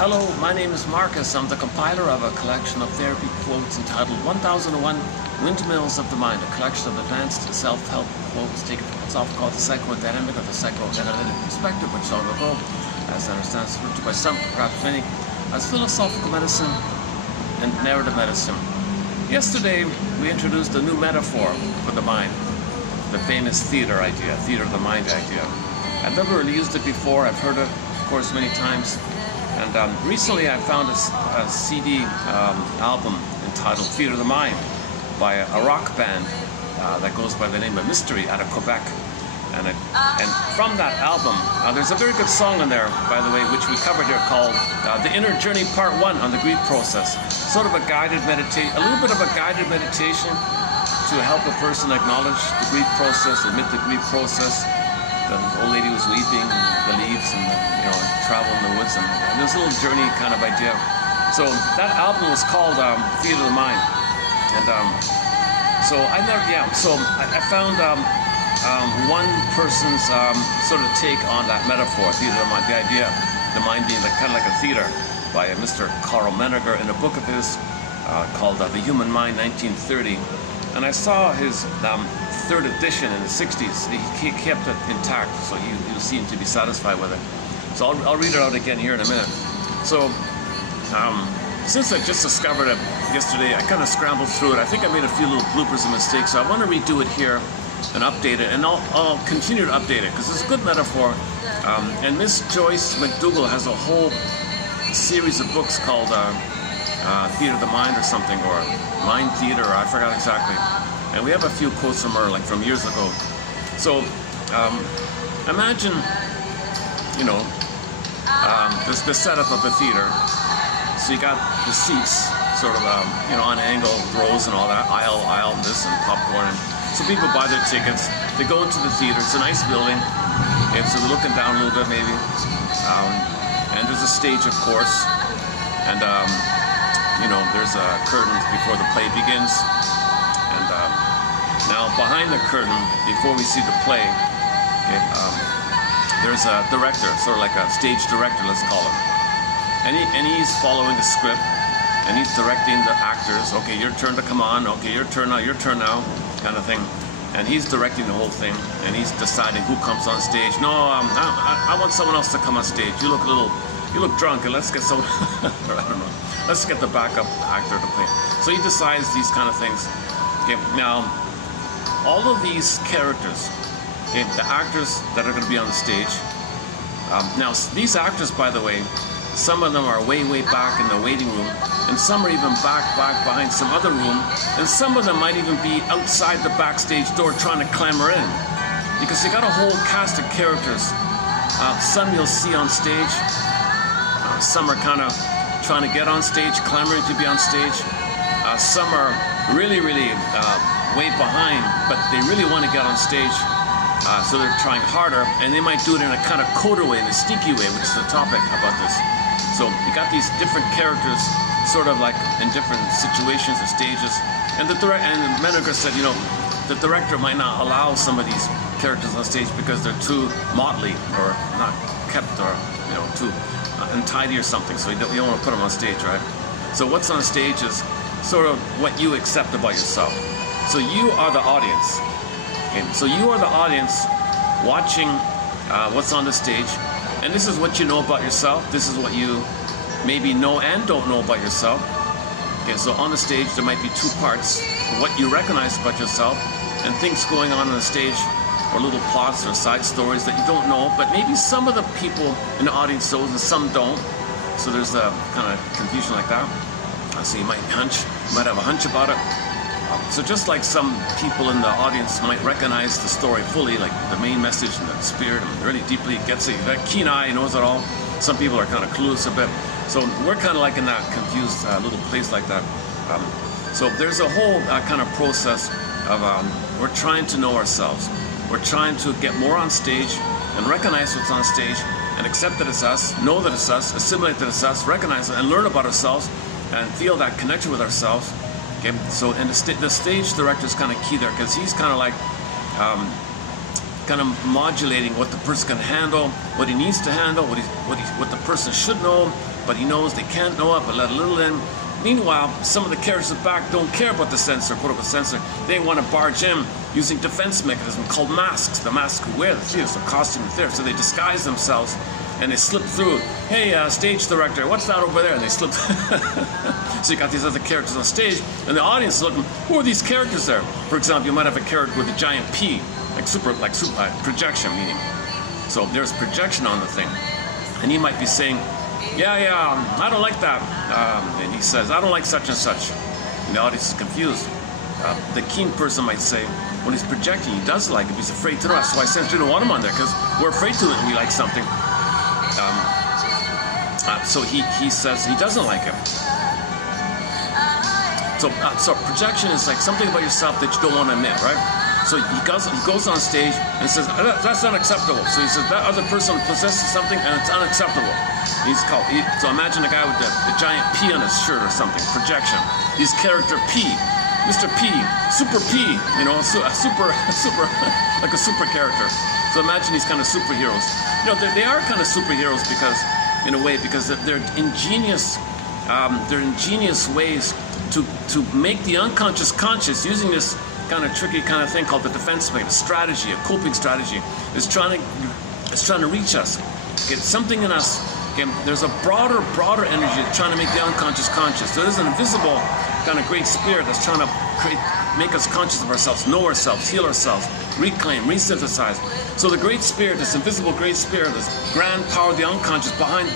Hello, my name is Marcus. I'm the compiler of a collection of therapy quotes entitled 1001 Windmills of the Mind, a collection of advanced self-help quotes taken from what's often called the psychodynamic or the psychoanalytic perspective, which long ago, as I understand, is referred to by some, perhaps many, as philosophical medicine and narrative medicine. Yesterday, we introduced a new metaphor for the mind, the famous theater idea, theater of the mind idea. I've never really used it before. I've heard it, of course, many times. And recently I found a CD album entitled Theater of the Mind by a rock band that goes by the name of Mystery out of Quebec. And from that album, there's a very good song in there, by the way, which we covered here called The Inner Journey Part 1 on the grief process. Sort of a guided meditation, a little bit of a guided meditation to help a person acknowledge the grief process, admit the grief process. The old lady was weeping, the leaves, and travel in the woods, and this little journey kind of idea. So that album was called Theater of the Mind, and so I found one person's sort of take on that metaphor, theater of the mind, the idea, the mind being kind of like a theater, by Mr. Carl Menninger in a book of his called The Human Mind, 1930, and I saw his third edition in the 60s. He kept it intact, so you seem to be satisfied with it. So I'll read it out again here in a minute. So since I just discovered it yesterday, I kind of scrambled through it. I think I made a few little bloopers and mistakes, so I want to redo it here and update it, and I'll continue to update it because it's a good metaphor. And Miss Joyce McDougall has a whole series of books called Theater of the Mind or something, or Mind Theater, or I forgot exactly. And we have a few quotes from her, like from years ago. So imagine, the setup of a theater. So you got the seats, sort of, on angle, rows and all that, aisle, and this, and popcorn. And so people buy their tickets. They go into the theater. It's a nice building. And so they're looking down a little bit, maybe. And there's a stage, of course. And, there's a curtain before the play begins. Now, behind the curtain, before we see the play, there's a director, sort of like a stage director, let's call him. And he's following the script, and he's directing the actors. Okay, your turn to come on. Okay, your turn now, kind of thing. And he's directing the whole thing, and he's deciding who comes on stage. No, I want someone else to come on stage. You look drunk, and let's get someone, I don't know. Let's get the backup actor to play. So he decides these kind of things. Okay, now, all of these characters, okay, the actors that are going to be on the stage, now these actors, by the way, some of them are way back in the waiting room, and some are even back behind some other room, and some of them might even be outside the backstage door trying to clamber in, because you got a whole cast of characters. Some you'll see on stage, some are kind of trying to get on stage, clamoring to be on stage. Some are really way behind, but they really want to get on stage, so they're trying harder, and they might do it in a kind of coda way, in a sneaky way, which is the topic about this. So you got these different characters, sort of like in different situations and stages, and Menninger said, the director might not allow some of these characters on stage because they're too motley or not kept, or too untidy or something, so you don't want to put them on stage, right? So what's on stage is sort of what you accept about yourself. So you are the audience. Okay? So you are the audience watching what's on the stage, and this is what you know about yourself. This is what you maybe know and don't know about yourself. Okay, so on the stage there might be two parts: what you recognize about yourself, and things going on the stage, or little plots or side stories that you don't know, but maybe some of the people in the audience knows and some don't. So there's a kind of confusion like that. So you might have a hunch about it. So just like some people in the audience might recognize the story fully, like the main message and the spirit, and really deeply gets it, that keen eye knows it all. Some people are kind of clueless a bit. So we're kind of like in that confused little place like that. So there's a whole kind of process of we're trying to know ourselves. We're trying to get more on stage and recognize what's on stage and accept that it's us, know that it's us, assimilate that it's us, recognize it, and learn about ourselves and feel that connection with ourselves. Okay, so and the stage director is kind of key there, because he's kind of like kind of modulating what the person can handle, what he needs to handle, what the person should know, but he knows they can't know it, but let a little in. Meanwhile, some of the characters in the back don't care about the censor, quote unquote censor. They want to barge in using defense mechanism called masks. The masks who wear the theater, so costume theater. So they disguise themselves and they slip through. Hey, stage director, what's that over there? And they slip. So you got these other characters on stage, and the audience is looking, who are these characters there? For example, you might have a character with a giant P, like super projection meaning. So there's projection on the thing. And he might be saying, yeah, I don't like that. And he says, I don't like such and such. And the audience is confused. The keen person might say, when he's projecting, he does like it. He's afraid to know. That's why Sensor didn't want him on there, because we're afraid to we like something. So he says he doesn't like it. So projection is like something about yourself that you don't want to admit, right? So he goes on stage and says, that's unacceptable. So he says, that other person possesses something and it's unacceptable. So imagine a guy with a giant P on his shirt or something, projection. He's character P, Mr. P, Super P, you know, super, like a super character. So imagine these kind of superheroes. You know, they are kind of superheroes because, in a way, because they're ingenious ways to make the unconscious conscious using this kind of tricky kind of thing called the defense mechanism, strategy, a coping strategy. It's trying to reach us. Okay, something in us. Okay, there's a broader energy that's trying to make the unconscious conscious. There is an invisible kind of great spirit that's trying to make us conscious of ourselves, know ourselves, heal ourselves, reclaim, resynthesize. So the great spirit, this invisible great spirit, this grand power of the unconscious behind,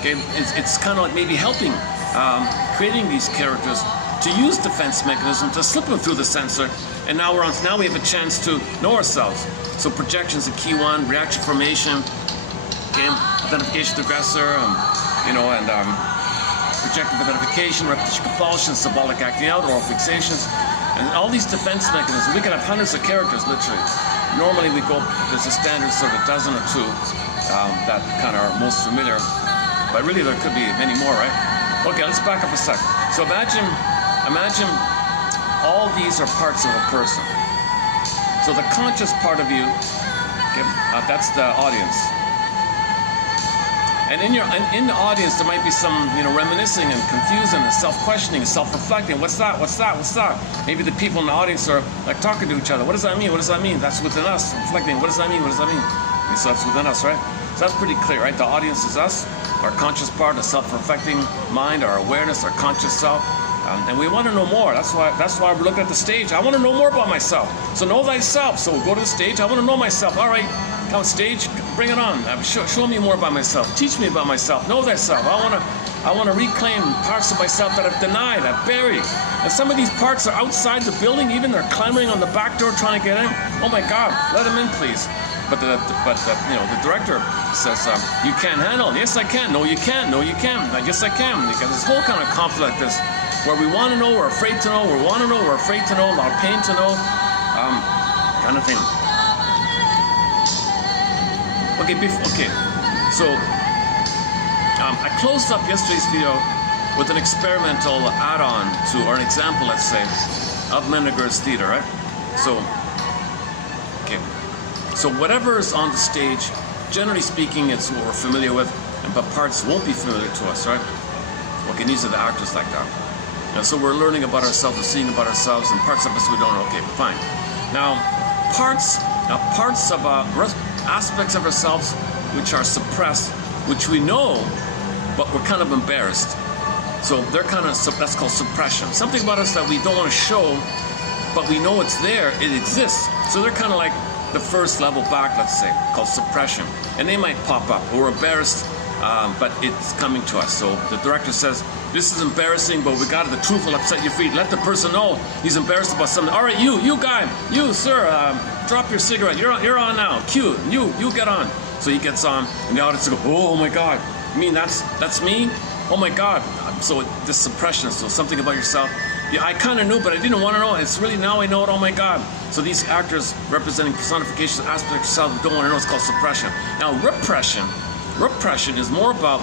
okay, it's kind of like maybe helping, creating these characters to use defense mechanism to slip them through the censor, and now we have a chance to know ourselves. So projection is a key one, reaction formation, okay, identification to aggressor, and projective identification, repetition compulsion, symbolic acting out, oral fixations, and all these defense mechanisms. We can have hundreds of characters, literally. Normally there's a standard sort of dozen or two that kind of are most familiar, but really there could be many more, right? Okay, let's back up a sec. So imagine all these are parts of a person. So the conscious part of you, okay, that's the audience. And in the audience, there might be some, reminiscing and confusing and self-questioning, self-reflecting. What's that? Maybe the people in the audience are like talking to each other. What does that mean? That's within us. Reflecting. What does that mean? Okay, so that's within us, right? So that's pretty clear, right? The audience is us, our conscious part, the self-reflecting mind, our awareness, our conscious self. And we want to know more. That's why we're looking at the stage. I want to know more about myself. So know thyself. So we'll go to the stage. I want to know myself. All right, come stage, bring it on. Show me more about myself. Teach me about myself. Know thyself. I want to reclaim parts of myself that I've denied, I've buried. And some of these parts are outside the building. Even they're clamoring on the back door trying to get in. Oh my God, let them in, please. But the director says, you can't handle it. Yes, I can. No, you can't. No, you can. I guess I can. Because this whole kind of conflict, this where we want to know, we're afraid to know, we want to know, we're afraid to know, our pain to know, kind of thing. Okay. So I closed up yesterday's video with an experimental add-on to, or an example, let's say, of Menneger's theater, right? So whatever is on the stage, generally speaking, it's what we're familiar with, but parts won't be familiar to us, right? Okay, these are the actors like that. So we're learning about ourselves and seeing about ourselves, and parts of us we don't know. Okay, fine. Now, parts of aspects of ourselves which are suppressed, which we know, but we're kind of embarrassed. So they're kind of, that's called suppression. Something about us that we don't want to show, but we know it's there, it exists. So they're kind of like the first level back, let's say, called suppression. And they might pop up. We're embarrassed, but it's coming to us. So the director says, this is embarrassing, but the truth will upset your feet. Let the person know he's embarrassed about something. All right, you guy, you sir, drop your cigarette. You're on now. Cue, you get on. So he gets on, and the audience go, oh my God, you mean that's me? Oh my God. So this suppression, so something about yourself. Yeah, I kind of knew, but I didn't want to know. It's really now I know it. Oh my God. So these actors representing personifications, aspects of yourself you don't want to know. It's called suppression. Now repression is more about,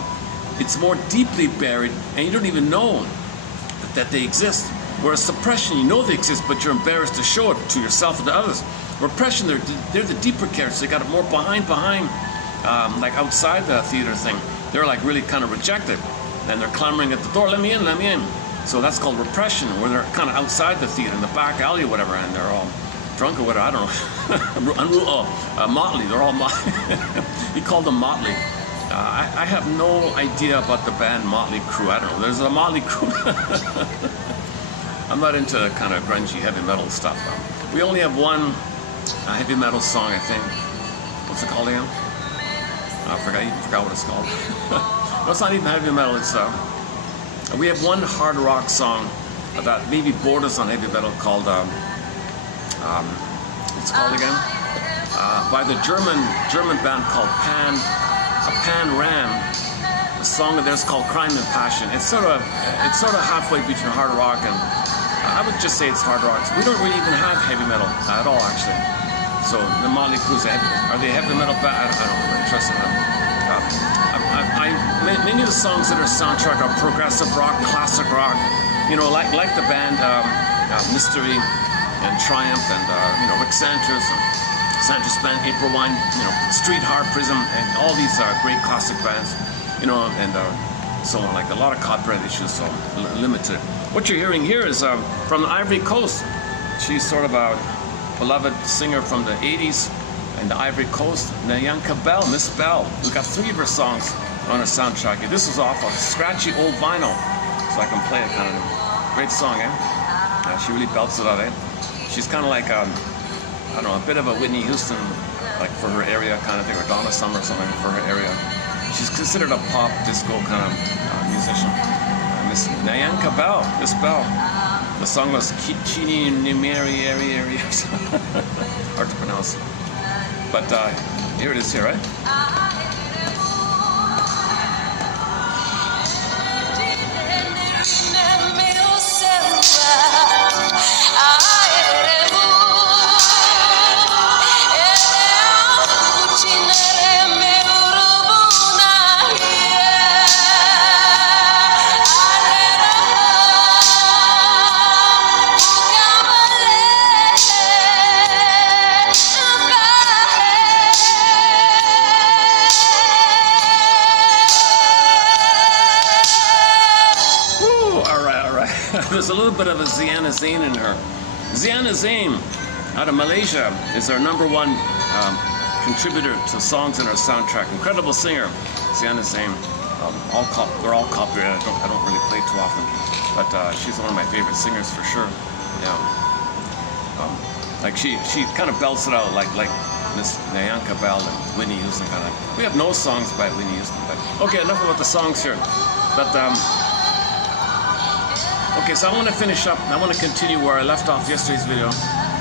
it's more deeply buried, and you don't even know that they exist. Whereas suppression, you know they exist, but you're embarrassed to show it to yourself and to others. Repression, they're the deeper characters. They got it more behind, like outside the theater thing. they're like really kind of rejected, and they're clamoring at the door, let me in, let me in. So that's called repression, where they're kind of outside the theater, in the back alley or whatever, and they're all drunk or whatever, I don't know. Motley, they're all motley. He called them motley. I have no idea about the band Motley Crue. I don't know. There's a Motley Crue. I'm not into kind of grungy heavy metal stuff. We only have one heavy metal song, I think. What's it called again? I forgot what it's called. Well, it's not even heavy metal. It's we have one hard rock song that maybe borders on heavy metal called what's it called again? By the German band called Pan Ram. The song of theirs called Crime and Passion. It's sort of halfway between hard rock and I would just say it's hard rock. We don't really even have heavy metal at all, actually. So the Motley Crue, are they heavy metal band? I don't know. I'm interested in them. Many of the songs that are soundtrack are progressive rock, classic rock. You know, like the band Mystery and Triumph and Rick Santos. Santos Band, April Wine, Street Heart, Prism, and all these great classic bands, and so on. Like a lot of copyright issues, so limited. What you're hearing here is from the Ivory Coast. She's sort of a beloved singer from the 80s and the Ivory Coast, Nyanka Bell, Miss Bell. We've got 3 of her songs on her soundtrack. This is off a scratchy old vinyl, so I can play it kind of. Great song, eh? She really belts it out, eh? She's kind of like I don't know, a bit of a Whitney Houston, like for her area kind of thing, or Donna Summer or something for her area. She's considered a pop disco kind of musician. Miss Nyanka Bell, Miss Bell. The song was Chini Numeri Eri. Hard to pronounce. But here it is here, right? There's a little bit of a Ziana Zain in her. Ziana Zain, out of Malaysia, is our #1 contributor to songs in our soundtrack. Incredible singer, Ziana Zain. They're all copyrighted. I don't really play too often, but she's one of my favorite singers for sure. Yeah. Like she kind of belts it out like Miss Nyanka Bell and Whitney Houston kind of. We have no songs by Whitney Houston, but okay, enough about the songs here. But okay, so I want to finish up. I want to continue where I left off yesterday's video.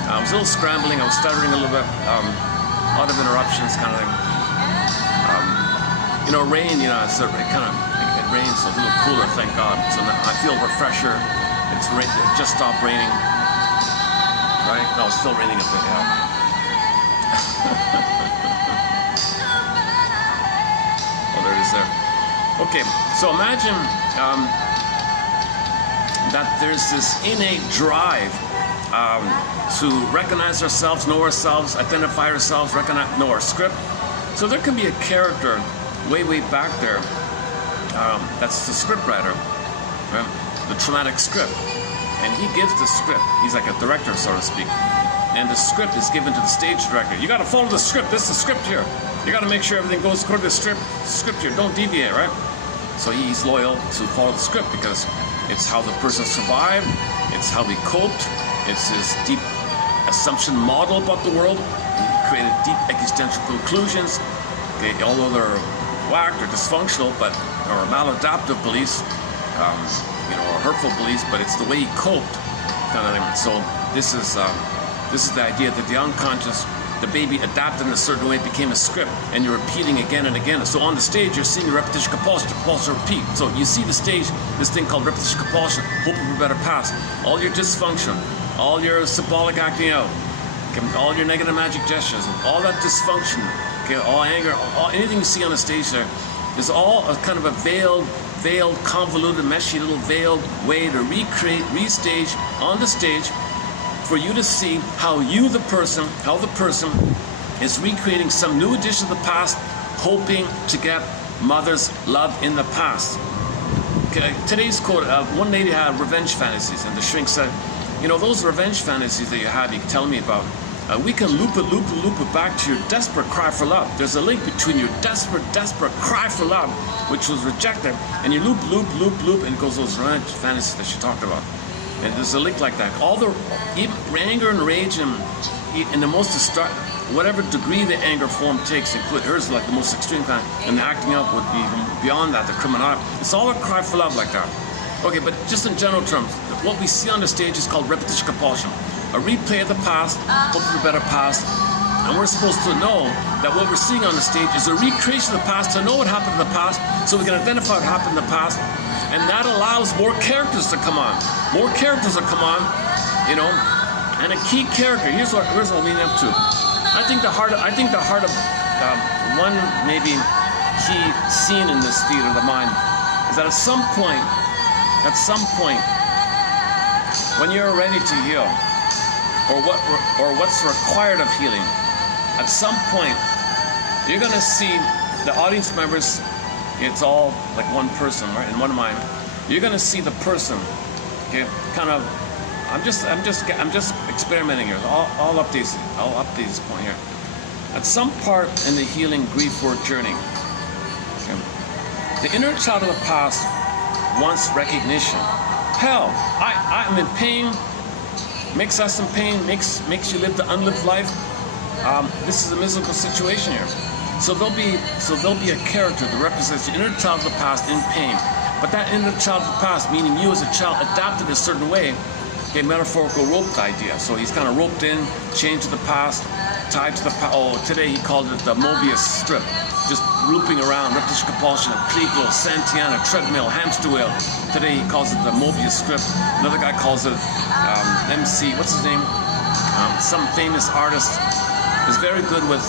I was a little scrambling. I was stuttering a little bit. A lot of interruptions, kind of thing. Rain. It rains, so it's a little cooler. Thank God. So now I feel refresher. It just stopped raining. Right? No, it's still raining a bit. Yeah. Oh, there it is. There. Okay. So imagine. That there's this innate drive to recognize ourselves, know ourselves, identify ourselves, know our script. So there can be a character way back there that's the script writer, right? The traumatic script. And he gives the script. He's like a director, so to speak. And the script is given to the stage director. You got to follow the script. This is the script here. You got to make sure everything goes according to the script here. Don't deviate, right? So he's loyal to follow the script because it's how the person survived, it's how he coped, it's his deep assumption model about the world. He created deep existential conclusions, okay, although they're whacked or dysfunctional, or maladaptive beliefs, or hurtful beliefs, but it's the way he coped, kind of thing. So this is the idea that the unconscious, the baby adapted in a certain way, became a script, and you're repeating again and again. So on the stage, you're seeing repetition, compulsion, repeat. So you see the stage, this thing called repetition, compulsion, hoping for a better past. All your dysfunction, all your symbolic acting out, all your negative magic gestures, all that dysfunction, okay, all anger, anything you see on the stage there, is all a kind of a veiled, convoluted, meshy little veiled way to recreate, restage on the stage, for you to see how the person is recreating some new edition of the past, hoping to get mother's love in the past. Okay, today's quote, one lady had revenge fantasies, and the shrink said, you know, those revenge fantasies that you have, you tell me about, we can loop it back to your desperate cry for love. There's a link between your desperate cry for love, which was rejected, and you loop, and it goes those revenge fantasies that she talked about. And there's a link like that. All the even anger and rage and in the most whatever degree the anger form takes, include hers like the most extreme kind, and the acting out would be even beyond that, the criminality. It's all a cry for love like that. Okay, but just in general terms, what we see on the stage is called repetition compulsion. A replay of the past, hope for a better past. And we're supposed to know that what we're seeing on the stage is a recreation of the past, to know what happened in the past, so we can identify what happened in the past. And that allows more characters to come on. More characters to come on, you know. And a key character, here's what we're leading up to. I think the heart of one maybe key scene in this theater of the mind is that at some point, when you're ready to heal, or what's required of healing, at some point you're gonna see the audience members. It's all like one person, right? In one mind, you're gonna see the person. Okay, kind of. I'm just experimenting here. I'll update this point here. At some part in the healing grief work journey, okay, the inner child of the past wants recognition. Hell, I'm in pain. Makes us in pain. Makes you live the unlived life. This is a miserable situation here. So there'll be a character that represents the inner child of the past in pain. But that inner child of the past, meaning you as a child, adapted a certain way. Okay, metaphorical rope idea. So he's kind of roped in, chained to the past, tied to the past. Oh, today he called it the Mobius strip. Just looping around, repetition compulsion, Kliegel, Santana, treadmill, hamster wheel. Today he calls it the Mobius strip. Another guy calls it MC, what's his name? Some famous artist is very good with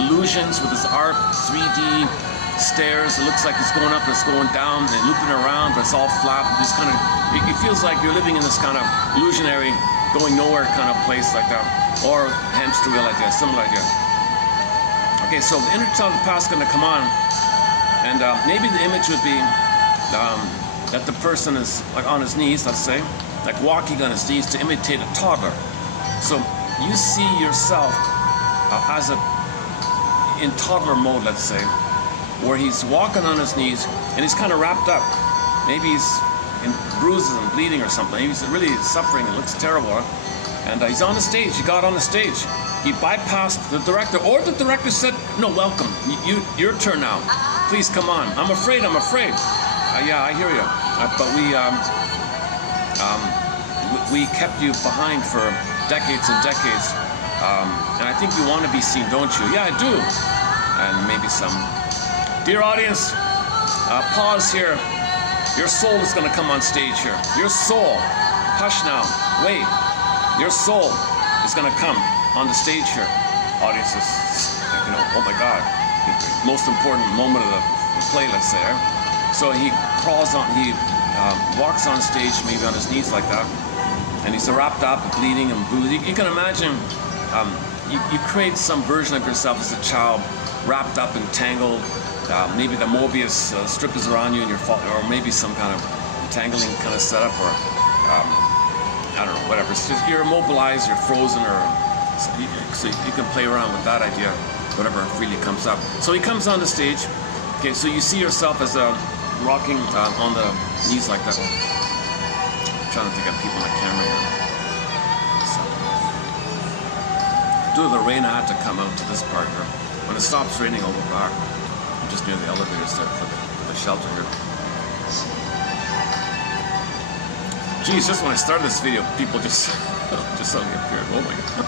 illusions, with his art, 3D stairs. It looks like it's going up, it's going down, and looping around, but it's all flat. This kind of, it feels like you're living in this kind of illusionary, going nowhere kind of place like that, or hamster wheel idea, similar idea. Okay, so the inner child of the past is going to come on, and maybe the image would be that the person is like on his knees, let's say, like walking on his knees to imitate a toddler. So you see yourself as in toddler mode, let's say, where he's walking on his knees and he's kind of wrapped up. Maybe he's in bruises and bleeding or something. He's really suffering. It looks terrible. And he's on the stage. He got on the stage. He bypassed the director, or the director said, "No, welcome. Your turn now. Please come on. I'm afraid. Yeah, I hear you. But we kept you behind for decades and decades. And I think you want to be seen, don't you?" "Yeah, I do." And maybe some. Dear audience, pause here. Your soul is going to come on stage here. Your soul. Hush now. Wait. Your soul is going to come on the stage here. Audience is, you know, oh my God. The most important moment of the play, let's say. Right? So he crawls on, he walks on stage, maybe on his knees like that. And he's wrapped up, bleeding and bruised. You can imagine, you create some version of yourself as a child, wrapped up and tangled. Maybe the Mobius strip is around you and or maybe some kind of entangling kind of setup, or I don't know, whatever. It's just you're immobilized, you're frozen, or so you can play around with that idea, whatever freely comes up. So he comes on the stage. Okay, so you see yourself as rocking on the knees like that. I'm trying to think of people on the camera here. So, due to the rain, I have to come out to this part here. When it stops raining, I'll go back. I'm just near the elevators there for the shelter here. Geez, just when I started this video, people just suddenly appeared. Oh my God.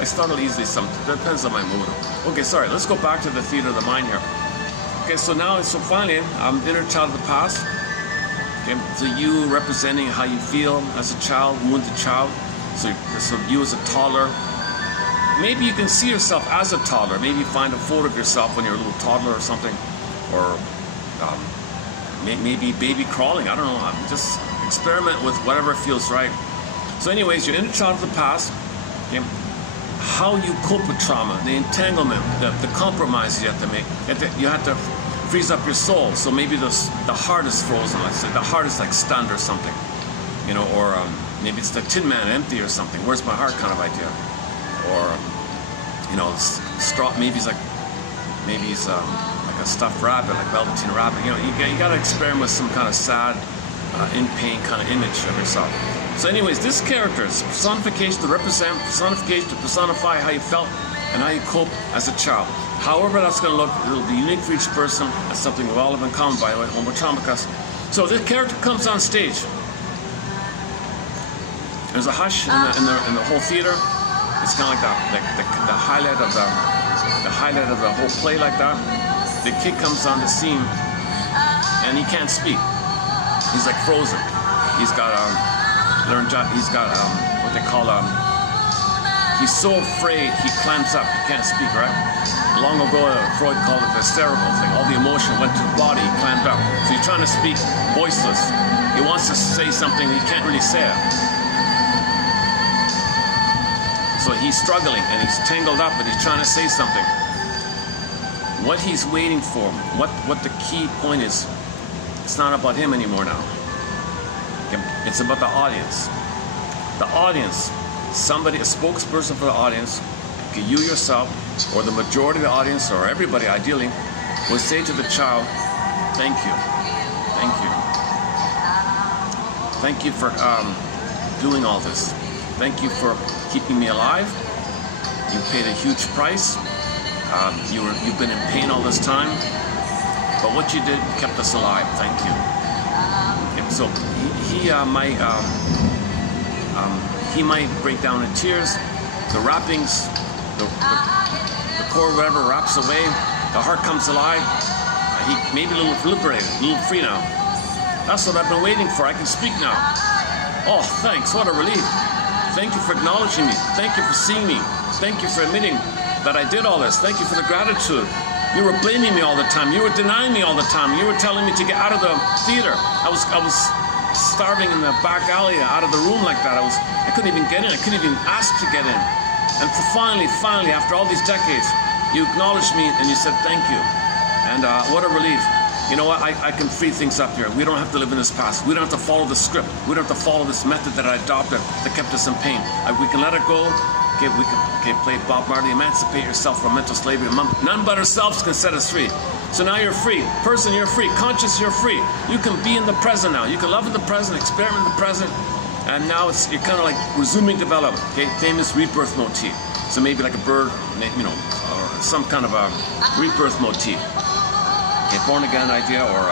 I startle easily, depends on my mood. Okay, sorry, let's go back to the theater of the mind here. Okay, so finally, inner child of the past. Okay, so you representing how you feel as a child, wounded child. So you as a toddler. Maybe you can see yourself as a toddler. Maybe find a photo of yourself when you're a little toddler or something. Or maybe baby crawling. I don't know. Just experiment with whatever feels right. So anyways, your inner child of the past. Okay, how you cope with trauma, the entanglement, the compromises you have to make. You have to freeze up your soul. So maybe the heart is frozen, let's say. The heart is like stunned or something, you know, or maybe it's the Tin Man empty or something. Where's my heart kind of idea. Or, you know, maybe he's like a stuffed rabbit, like Velveteen Rabbit. You know, you got to experiment with some kind of sad, in pain kind of image of yourself. So anyways, this character is personification to represent, personification to personify how you felt and how you cope as a child. However that's going to look, it'll be unique for each person. That's something we all have in common, by the way, Homo Traumicus. So this character comes on stage. There's a hush in the whole theater. It's kind of like the highlight of the whole play, like that. The kid comes on the scene and he can't speak. He's like frozen. He's got what they call he's so afraid he clamps up. He can't speak, right? Long ago, Freud called it the hysterical thing. All the emotion went to the body. He clamped up. So he's trying to speak voiceless. He wants to say something, he can't really say it. So he's struggling and he's tangled up, but he's trying to say something. What he's waiting for, what the key point is, it's not about him anymore now. It's about the audience. The audience, somebody, a spokesperson for the audience, you yourself, or the majority of the audience, or everybody ideally, will say to the child, thank you. Thank you. Thank you for doing all this. Thank you for keeping me alive. You paid a huge price. You've been in pain all this time. But what you did kept us alive. Thank you. Okay, so he might break down in tears. The wrappings, the cord, whatever, wraps away. The heart comes alive. He may be a little liberated, a little free now. That's what I've been waiting for. I can speak now. Oh, thanks. What a relief. Thank you for acknowledging me. Thank you for seeing me. Thank you for admitting that I did all this. Thank you for the gratitude. You were blaming me all the time. You were denying me all the time. You were telling me to get out of the theater. I was starving in the back alley, out of the room like that. I couldn't even get in. I couldn't even ask to get in. And finally, after all these decades, you acknowledged me and you said thank you. And what a relief. You know what? I can free things up here. We don't have to live in this past. We don't have to follow the script. We don't have to follow this method that I adopted that kept us in pain. We can let it go. Okay, we can play Bob Marley, emancipate yourself from mental slavery. None but ourselves can set us free. So now you're free. Person, you're free. Conscious, you're free. You can be in the present now. You can love in the present, experiment in the present. And now you're kind of like resuming development. Okay, famous rebirth motif. So maybe like a bird, you know, or some kind of a rebirth motif. Okay, born again idea, or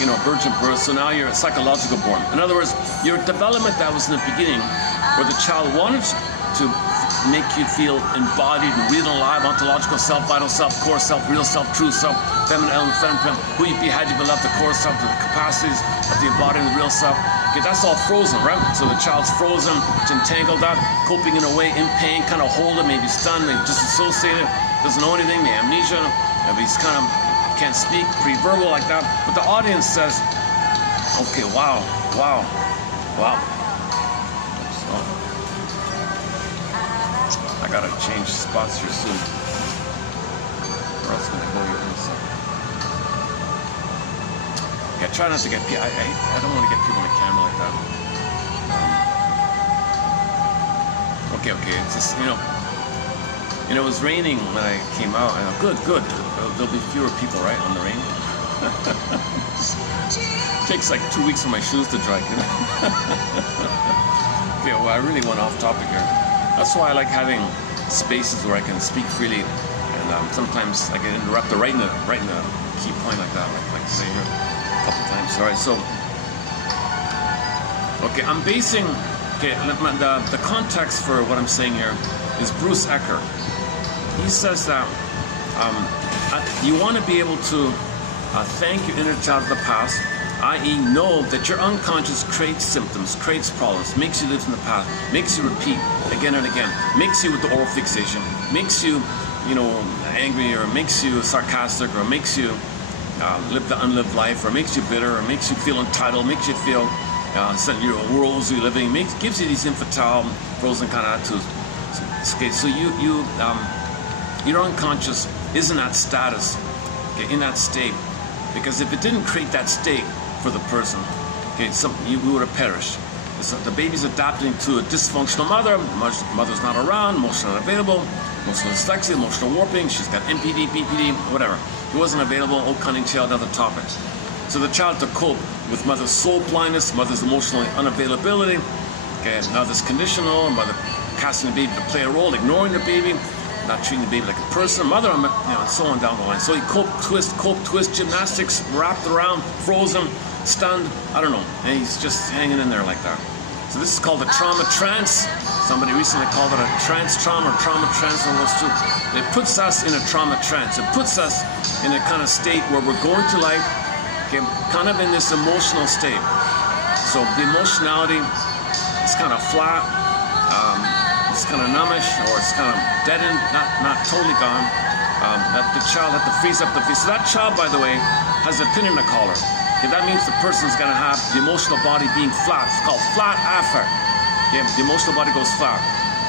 you know, virgin birth. So now you're a psychological born. In other words, your development that was in the beginning, where the child wanted to make you feel embodied and real and alive, ontological self, vital self, core self, real self, true self, feminine element, feminine, who you be, had you been left, the core self, the capacities of the embodied and the real self. Okay, that's all frozen, right? So the child's frozen, it's entangled up, coping in a way, in pain, kind of hold it, maybe stunned, maybe disassociated, doesn't know anything, the amnesia, maybe he's kind of can't speak, pre-verbal like that. But the audience says, okay, wow. I gotta change spots here soon, or else I'm gonna go here in a second. Yeah, try not to get people. I don't want to get people on the camera like that. Okay. It's just, you know, it was raining when I came out. And good. There'll be fewer people, right, on the rain. Takes like 2 weeks for my shoes to dry. Okay, well, I really went off topic here. That's why I like having spaces where I can speak freely, and sometimes I get interrupted right in the key point like that, like say here a couple times. All right, so okay, I'm basing the context for what I'm saying here is Bruce Ecker. He says that you want to be able to thank your inner child of the past, i.e. know that your unconscious creates symptoms, creates problems, makes you live in the past, makes you repeat again and again, makes you with the oral fixation, makes you, you know, angry, or makes you sarcastic, or makes you live the unlived life, or makes you bitter, or makes you feel entitled, makes you feel your worlds you're living, gives you these infantile, frozen kind of attitudes. Okay, so your unconscious is in that status, okay, in that state, because if it didn't create that state for the person, okay, we would have perished. So the baby's adapting to a dysfunctional mother. Mother's not around, emotionally unavailable, emotional dyslexia, emotional warping. She's got MPD, BPD, whatever. He wasn't available. Old cunning child, other topics. So the child to cope with mother's soul blindness, mother's emotional unavailability. Okay, mother's conditional, mother casting the baby to play a role, ignoring the baby, not treating the baby like a person, mother, and so on down the line. So he cope, twist, gymnastics, wrapped around, frozen, stunned, I don't know, and he's just hanging in there like that. So this is called a trauma trance. Somebody recently called it a trance trauma or trauma trance, one of those two. It puts us in a trauma trance. It puts us in a kind of state where we're going to life, okay, kind of in this emotional state. So the emotionality is kind of flat, it's kind of numbish, or it's kind of deadened, not totally gone. That the child had to freeze up the face. So that child, by the way, has a pin in the collar. Okay, that means the person's going to have the emotional body being flat. It's called flat affect. Okay, the emotional body goes flat.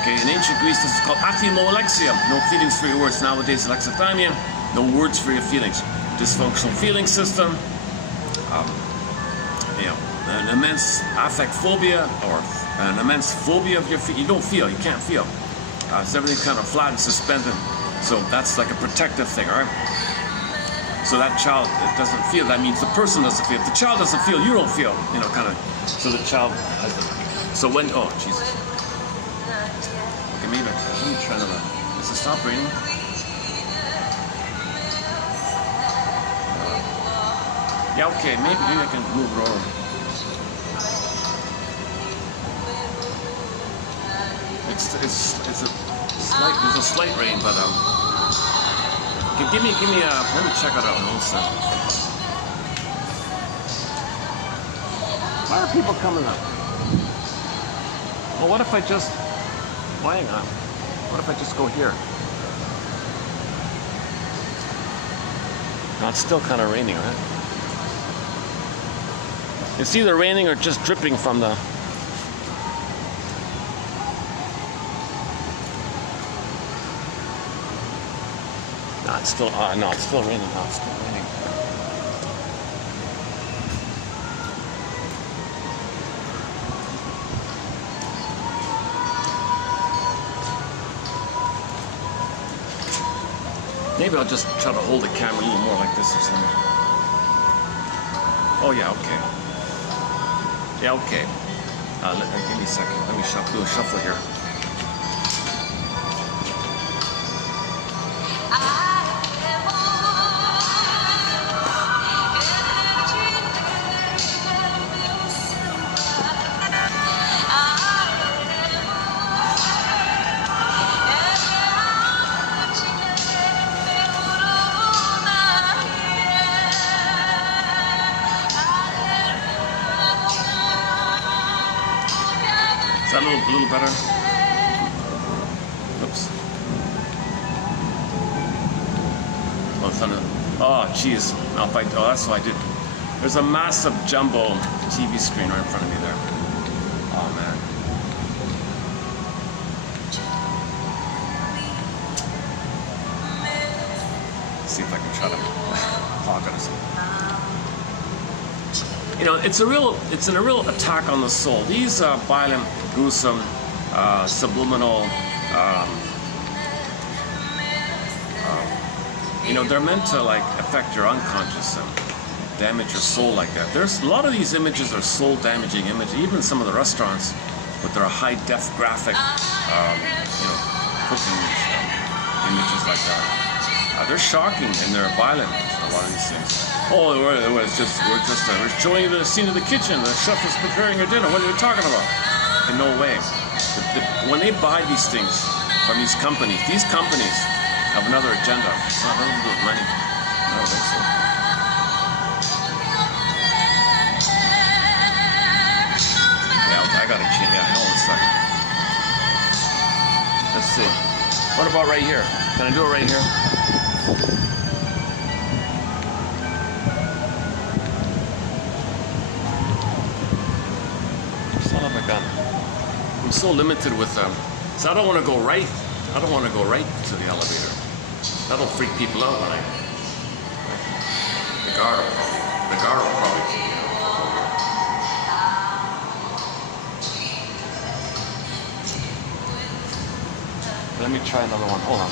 Okay, in ancient Greece, this is called athymolexia. No feelings for your words. Nowadays, alexithymia. No words for your feelings. Dysfunctional feeling system. An immense affect phobia, or an immense phobia of your feet. You don't feel. You can't feel. So everything's kind of flat and suspended. So that's like a protective thing, all right? So that child doesn't feel, that means the person doesn't feel. If the child doesn't feel, you don't feel, kind of. So the child has the, so when, oh, Jesus. Okay, maybe, let me try another. Does it stop raining? Yeah, okay, maybe I can move it over. It's a slight, there's a slight rain, but, give me let me check it out also. Why are people coming up? Well, what if I just, hang on. What if I just go here? No, it's still kind of raining, right? It's either raining or just dripping from the, it's still, no, it's still raining. No, it's still raining. Maybe I'll just try to hold the camera a little more like this or something. Oh, yeah, okay. Yeah, okay. Give me a second. Let me do a shuffle here. Is that a little better? Oops. Oh, jeez. Oh, that's what I did. There's a massive jumbo TV screen right in front of me there. Oh, man. Let's see if I can try to hog it or something. It's a real attack on the soul. These violent, gruesome, subliminal, they're meant to like affect your unconscious and damage your soul like that. There's a lot of these images are soul damaging images. Even some of the restaurants with their high def graphic, cooking images like that. They're shocking and they're violent. A lot of these things. Oh, we're showing you the scene of the kitchen. The chef is preparing your dinner. What are you talking about? In no way. When they buy these things from these companies have another agenda. It's not nothing to do with money. I don't think so. Yeah, I gotta change. Yeah, hold on a second. Let's see. What about right here? Can I do it right here? Son of a gun. I'm so limited with them. So I don't want to go right. I don't want to go right to the elevator. That'll freak people out when the guard will probably keep me out. Let me try another one. Hold on.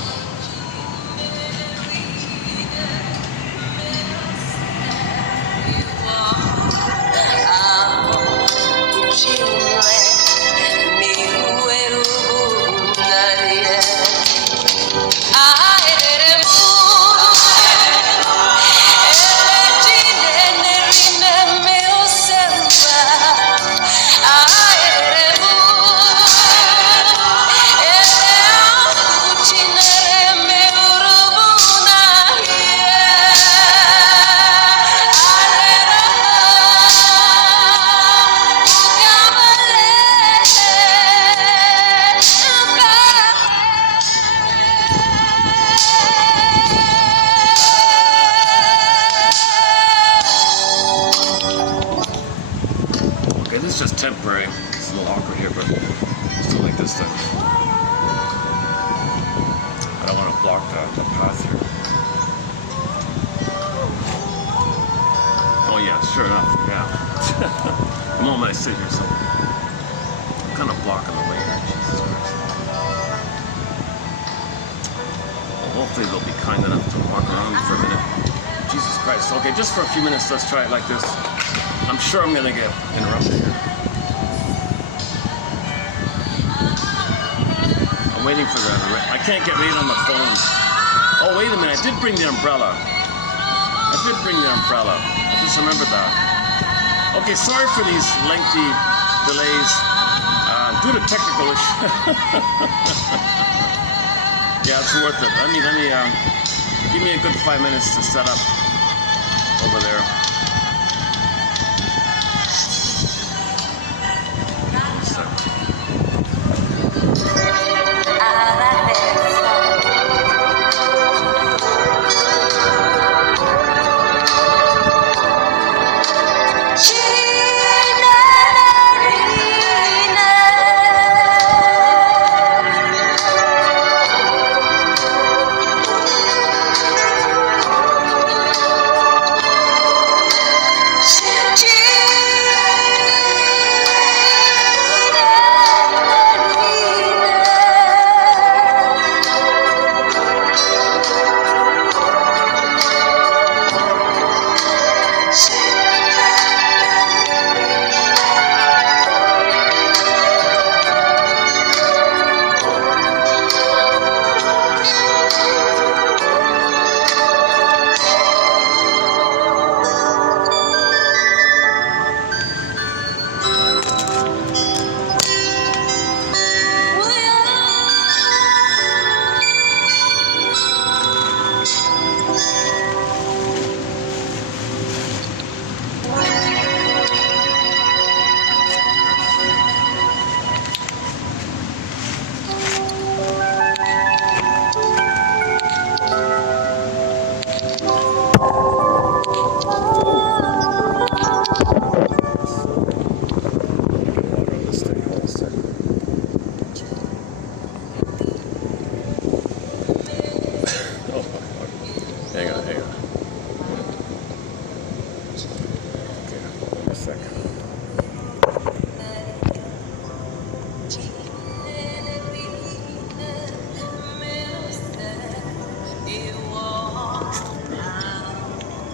This is just temporary. It's a little awkward here, but I still like this stuff. I don't want to block the path here. Oh yeah, sure enough, yeah. The moment I sit here, so I'm kind of blocking the way here. Jesus Christ. Well, hopefully they'll be kind enough to walk around for a minute. Jesus Christ. Okay, just for a few minutes, let's try it like this. I'm sure I'm gonna get interrupted here. I'm waiting for the. I can't get right on the phone. Oh, wait a minute. I did bring the umbrella. I just remembered that. Okay, sorry for these lengthy delays due to technical issues. Yeah, it's worth it. Let me give me a good 5 minutes to set up over there.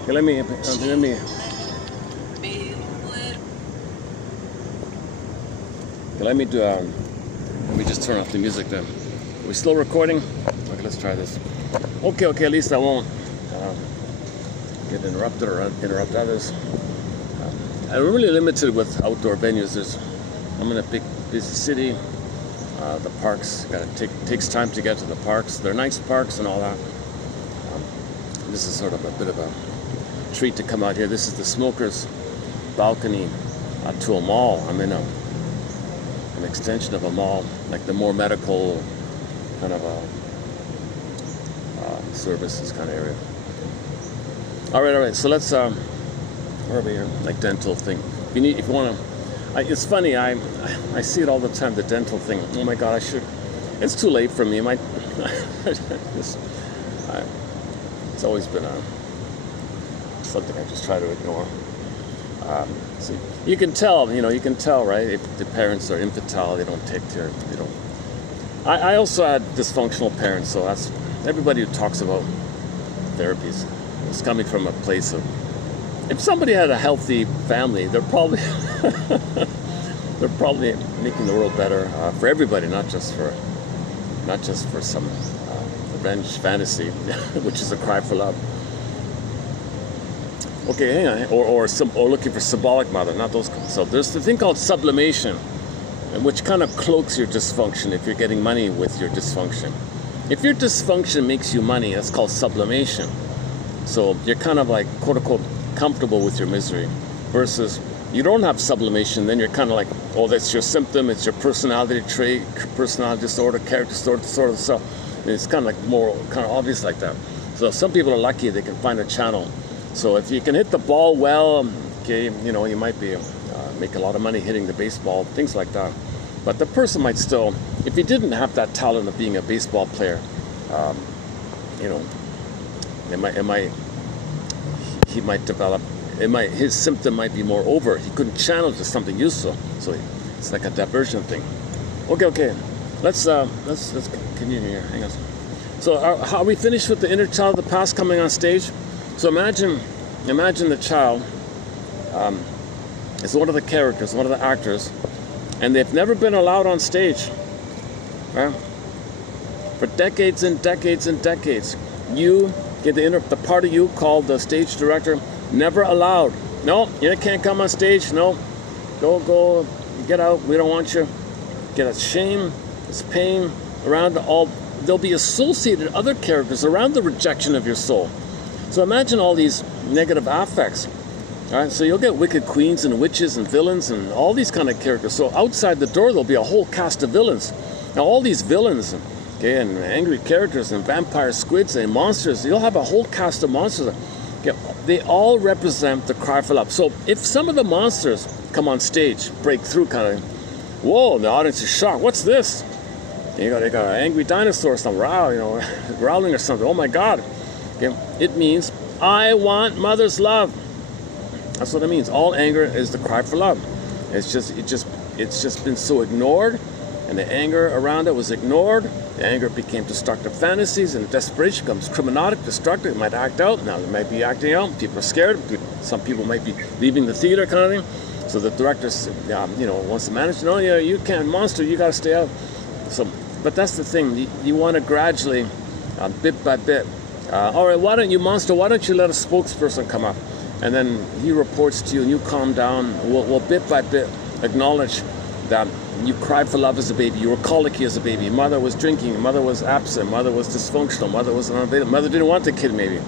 Okay, let me just turn off the music then. Are we still recording? Okay, let's try this. Okay, at least I won't get interrupted or interrupt others. I'm really limited with outdoor venues. I'm in a big, busy city. The parks, takes time to get to the parks. They're nice parks and all that. This is sort of a bit of a treat to come out here. This is the smoker's balcony to a mall. I'm in an extension of a mall, like the more medical kind of a services kind of area. All right. So let's where are we here? Like dental thing. If you want to, it's funny. I see it all the time. The dental thing. Oh my God, It's too late for me. It's always been something I just try to ignore. See, you can tell, right? If the parents are infantile, they don't take care. They don't. I also had dysfunctional parents, so that's everybody who talks about therapies. It's coming from a place of. If somebody had a healthy family, they're probably making the world better for everybody, not just for some revenge fantasy, which is a cry for love. Okay, hang on, or looking for symbolic mother, not those. So there's the thing called sublimation, which kind of cloaks your dysfunction if you're getting money with your dysfunction. If your dysfunction makes you money, that's called sublimation. So you're kind of like, quote unquote, comfortable with your misery, versus you don't have sublimation, then you're kind of like, oh, that's your symptom, it's your personality trait, personality disorder, character disorder, so it's kind of like more kind of obvious like that. So some people are lucky, they can find a channel. So if you can hit the ball well, okay, you might be make a lot of money hitting the baseball, things like that. But the person might still, if he didn't have that talent of being a baseball player, he might develop. His symptom might be more over. He couldn't channel to something useful. So it's like a diversion thing. Okay. Let's continue here. Hang on. So are we finished with the inner child of the past coming on stage? So imagine the child is one of the characters, one of the actors, and they've never been allowed on stage, right? For decades and decades and decades. You get the part of you called the stage director, never allowed. No, you can't come on stage. No, go, get out. We don't want you. Get a shame, it's pain around all. There'll be associated other characters around the rejection of your soul. So imagine all these negative affects. All right, so you'll get wicked queens and witches and villains and all these kind of characters. So outside the door, there'll be a whole cast of villains. Now all these villains, okay, and angry characters and vampire squids and monsters, you'll have a whole cast of monsters. Okay, they all represent the cry for love. So if some of the monsters come on stage, break through, kind of, whoa, the audience is shocked. What's this? They got an angry dinosaur or something, growling or something. Oh my God. Okay, it means I want mother's love. That's what it means. All anger is the cry for love. It's just been so ignored, and the anger around it was ignored. The anger became destructive fantasies, and desperation becomes criminalic, destructive. It might act out. Now they might be acting out. People are scared. Some people might be leaving the theater, kind of thing. So the director, wants to manage. No, you can't, monster. You got to stay out. So, but that's the thing. You want to gradually, bit by bit. All right, why don't you let a spokesperson come up? And then he reports to you and you calm down. We'll bit by bit acknowledge that you cried for love as a baby. You were colicky as a baby. Mother was drinking. Mother was absent. Mother was dysfunctional. Mother was unavailable. Mother didn't want the kid, maybe.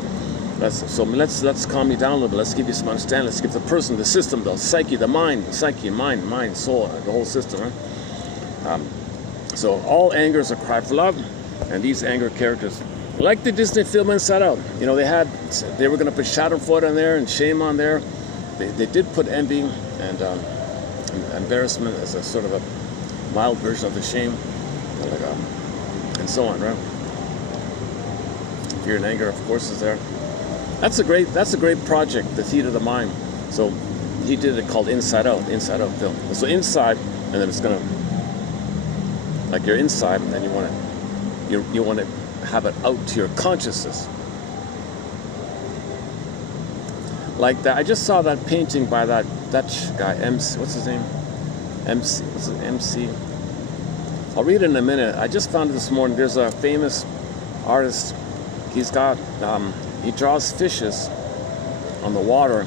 Let's calm you down a little bit. Let's give you some understanding. Let's give the person, the system, the psyche, the mind, soul, the whole system, right? So all anger is a cry for love. And these anger characters, like the Disney film Inside Out, they were going to put Schadenfreude on there and shame on there. They did put envy and embarrassment as a sort of a mild version of the shame, and so on, right? Fear and anger, of course, is there. That's a great project, The Theater of the Mind. So he did it called Inside Out film. So inside, and then it's gonna, like you're inside, and then you want to have it out to your consciousness. Like that, I just saw that painting by that Dutch guy, MC. What's his name? MC. I'll read it in a minute. I just found it this morning. There's a famous artist. He's got, he draws fishes on the water,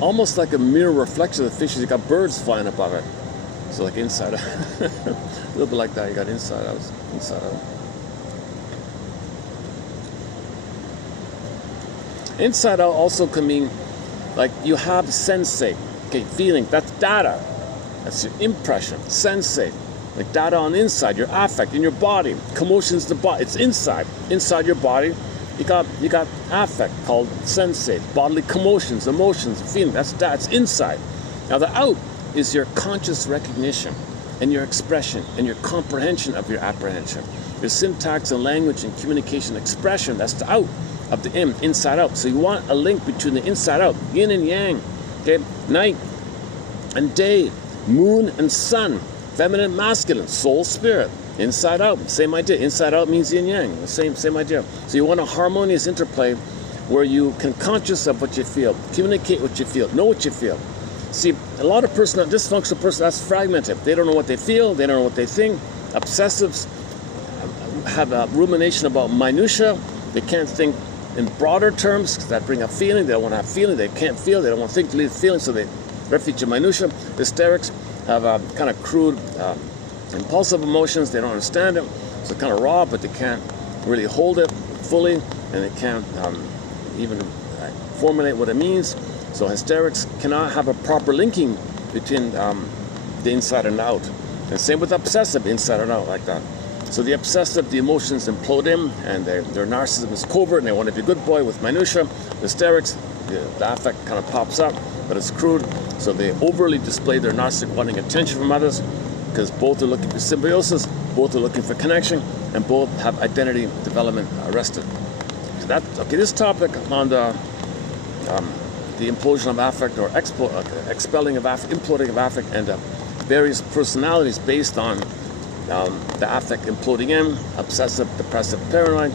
almost like a mirror reflection of the fishes. He got birds flying above it. So like inside out. A little bit like that. You got inside out. Inside out also can mean like you have sensate, okay, feeling, that's data. That's your impression, sensate. Like data on the inside, your affect in your body, commotions the body, it's inside your body. You got affect called sensate, bodily commotions, emotions, feeling, that's inside. Now the out is your conscious recognition. and your expression and your comprehension of your apprehension. Your syntax and language and communication expression, that's the out of the inside out. So you want a link between the inside out, yin and yang, okay? Night and day, moon and sun, feminine, masculine, soul, spirit, inside out, same idea. Inside out means yin yang, the same idea. So you want a harmonious interplay where you can conscious of what you feel, communicate what you feel, know what you feel. See, a lot of dysfunctional person, that's fragmented. They don't know what they feel, they don't know what they think. Obsessives have a rumination about minutia. They can't think in broader terms because that bring up feeling. They don't want to have feeling. They can't feel. They don't want to think to leave feeling, so they refuge in minutia. Hysterics have a kind of crude, impulsive emotions. They don't understand it. So kind of raw, but they can't really hold it fully, and they can't even formulate what it means. So hysterics cannot have a proper linking between the inside and out. And same with obsessive, inside and out, like that. So the obsessive, the emotions implode in, and their narcissism is covert, and they want to be a good boy with minutia. The hysterics, the affect kind of pops up, but it's crude. So they overly display their narcissistic wanting attention from others, because both are looking for symbiosis, both are looking for connection, and both have identity development arrested. So that, okay, this topic on the implosion of affect, or expelling of affect, imploding of affect, and various personalities based on the affect imploding in, obsessive, depressive, paranoid,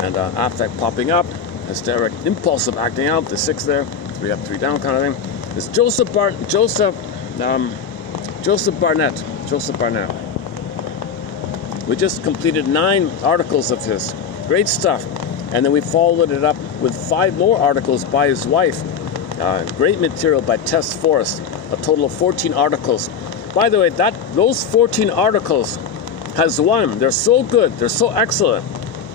and affect popping up, hysteric, impulsive acting out, the 6 there, 3 up, 3 down kind of thing. It's Joseph Barnett. We just completed 9 articles of his. Great stuff. And then we followed it up with 5 more articles by his wife. Great material by Tess Forrest. A total of 14 articles. By the way, those 14 articles has won. They're so good. They're so excellent.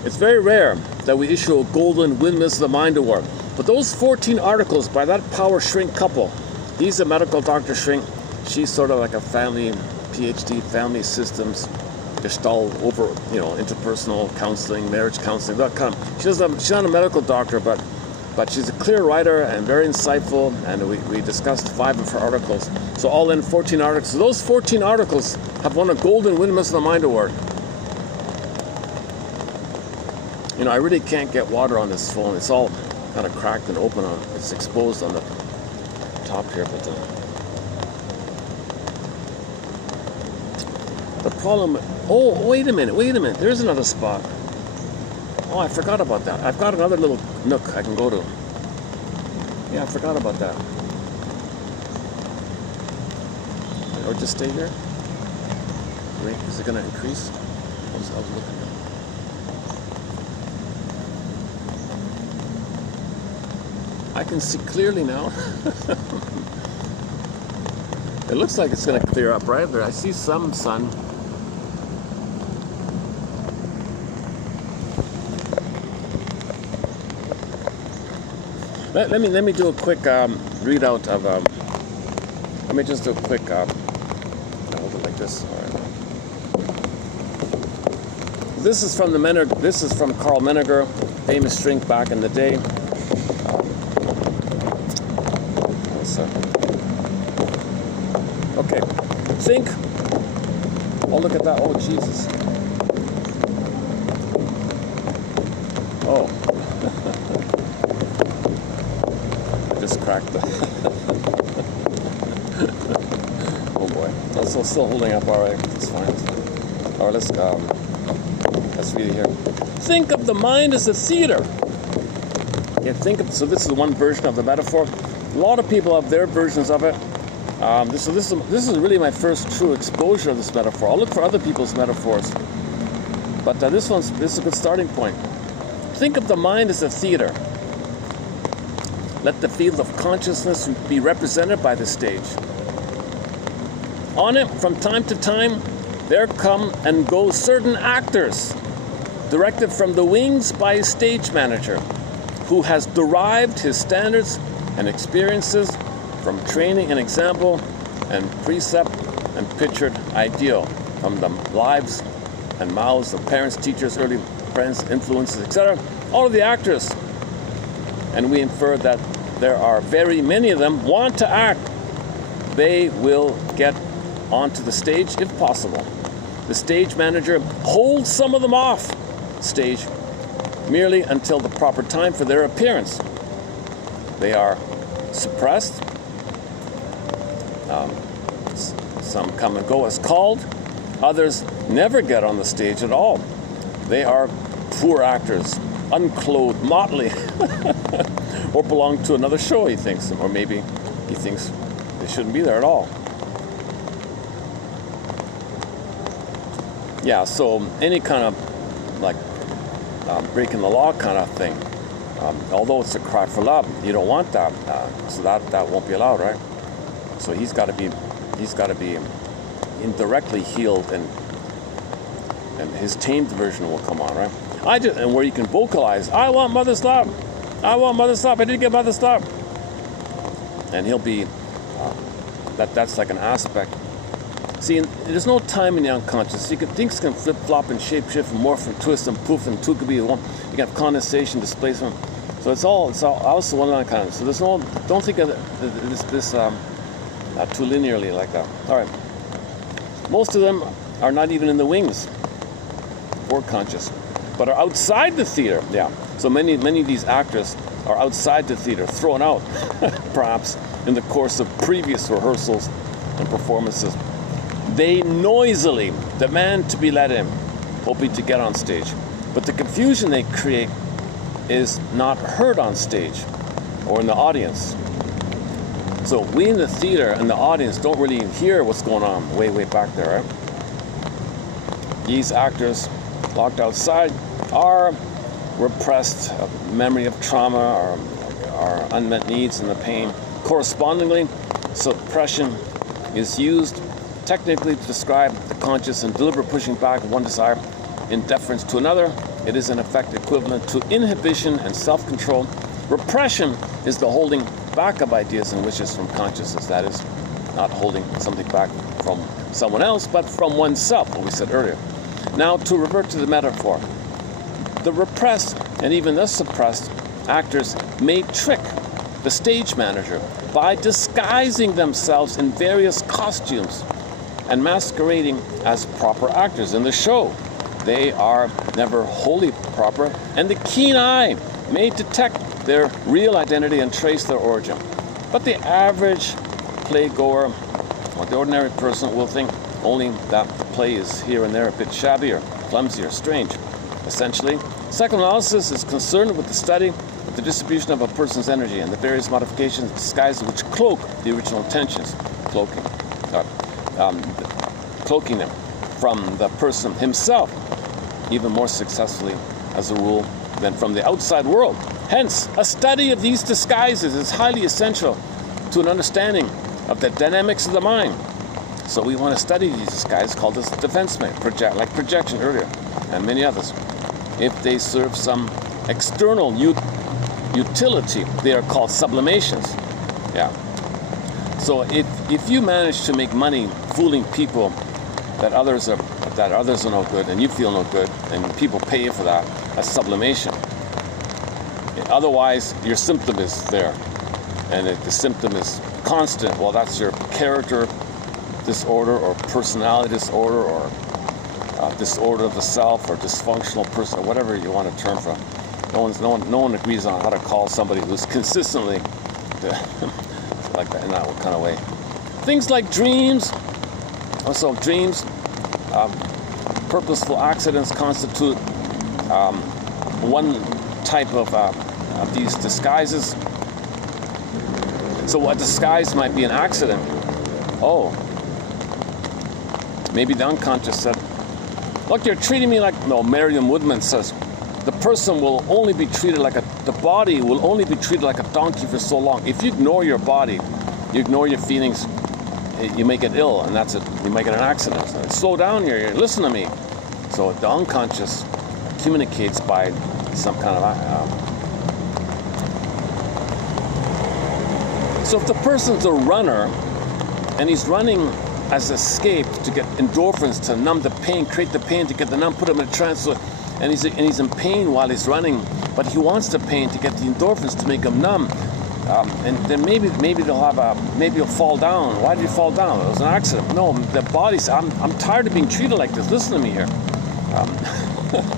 It's very rare that we issue a golden Windmills of the Mind award. But those 14 articles by that power shrink couple, he's a medical doctor shrink. She's sort of like a family PhD, family systems, gestalt, over, interpersonal counseling, marriage counseling, that kind of. She's not a medical doctor, but she's a clear writer and very insightful, and we discussed 5 of her articles. So all in 14 articles. So those 14 articles have won a golden Windmills of the Mind award. I really can't get water on this phone. It's all kind of cracked and open it's exposed on the top here, but the problem, wait a minute, there's another spot. Oh, I forgot about that. I've got another little nook I can go to. Yeah, I forgot about that. Or just stay here? Wait, is it going to increase? I was looking at it. I can see clearly now. It looks like it's going to clear up right there. I see some sun. Let me do a quick readout of. Let me just do a quick. Hold it like this. All right. This is from This is from Carl Menninger, famous shrink back in the day. Okay, think. Oh, look at that. Oh, Jesus. Oh. I just cracked the. Oh boy. That's still holding up. All right. It's fine. All right, let's read it here. Think of the mind as a theater. Yeah, so this is one version of the metaphor. A lot of people have their versions of it. This is really my first true exposure of this metaphor. I'll look for other people's metaphors, but this is a good starting point. Think of the mind as a theater. Let the field of consciousness be represented by the stage. On it, from time to time, there come and go certain actors, directed from the wings by a stage manager, who has derived his standards and experiences from training and example and precept and pictured ideal from the lives and mouths of parents, teachers, early friends, influences, etc. All of the actors. And we infer that there are very many of them want to act. They will get onto the stage if possible. The stage manager holds some of them off stage merely until the proper time for their appearance. They are suppressed. Some come and go as called. Others never get on the stage at all. They are poor actors, unclothed, motley, or belong to another show, he thinks, or maybe he thinks they shouldn't be there at all. Yeah, so any kind of like breaking the law kind of thing, although it's a cry for love, you don't want that, so that won't be allowed, right? So he's got to be indirectly healed, and his tamed version will come on, right? And where you can vocalize, I want mother's love, I want mother's love, I didn't get mother's love, and he'll be that's like an aspect. See, there's no time in the unconscious. Things can flip-flop and shape-shift and morph and twist and poof, and two could be one. You can have condensation, displacement. So it's also one line kind of. So there's no, don't think of this too linearly like that. All right. Most of them are not even in the wings or conscious, but are outside the theater. Yeah. So many of these actors are outside the theater, thrown out, perhaps, in the course of previous rehearsals and performances. They noisily demand to be let in, hoping to get on stage. But the confusion they create is not heard on stage or in the audience. So we in the theater and the audience don't really hear what's going on way back there, right? These actors locked outside are repressed memory of trauma or unmet needs and the pain. Correspondingly, suppression is used technically to describe the conscious and deliberate pushing back of one desire in deference to another. It is in effect equivalent to inhibition and self-control. Repression is the holding back of ideas and wishes from consciousness. That is, not holding something back from someone else, but from oneself, what we said earlier. Now, to revert to the metaphor, the repressed and even the suppressed actors may trick the stage manager by disguising themselves in various costumes and masquerading as proper actors in the show. They are never wholly proper, and the keen eye may detect their real identity and trace their origin. But the average playgoer or the ordinary person will think only that the play is here and there a bit shabby or clumsy or strange. Essentially, psychoanalysis is concerned with the study of the distribution of a person's energy and the various modifications and disguises which cloak the original intentions, cloaking them from the person himself, even more successfully, as a rule, than from the outside world. Hence, a study of these disguises is highly essential to an understanding of the dynamics of the mind. So we want to study these disguises, called this defense mechanism, like projection earlier, and many others. If they serve some external utility, they are called sublimations. Yeah. So if you manage to make money fooling people that others are no good, and you feel no good, and people pay you for that, that's sublimation. Otherwise, your symptom is there, and if the symptom is constant, well, that's your character disorder or personality disorder or disorder of the self or dysfunctional person, or whatever you want to term for. No one agrees on how to call somebody who's consistently like that in that kind of way. Things like dreams. Also, dreams, purposeful accidents constitute one type of these disguises. So a disguise might be an accident. Oh, maybe the unconscious said, look, you're treating me like, no, Merriam Woodman says, the person will only be treated like the body will only be treated like a donkey for so long. If you ignore your body, you ignore your feelings, you make it ill, and that's it. You make it an accident. So slow down here, listen to me. So the unconscious communicates by some kind of... So if the person's a runner, and he's running as escape to get endorphins to numb the pain, create the pain to get the numb, put him in a trance, and he's in pain while he's running, but he wants the pain to get the endorphins to make him numb. And then maybe you'll fall down. Why did you fall down? It was an accident. No, the body's. I'm tired of being treated like this. Listen to me here.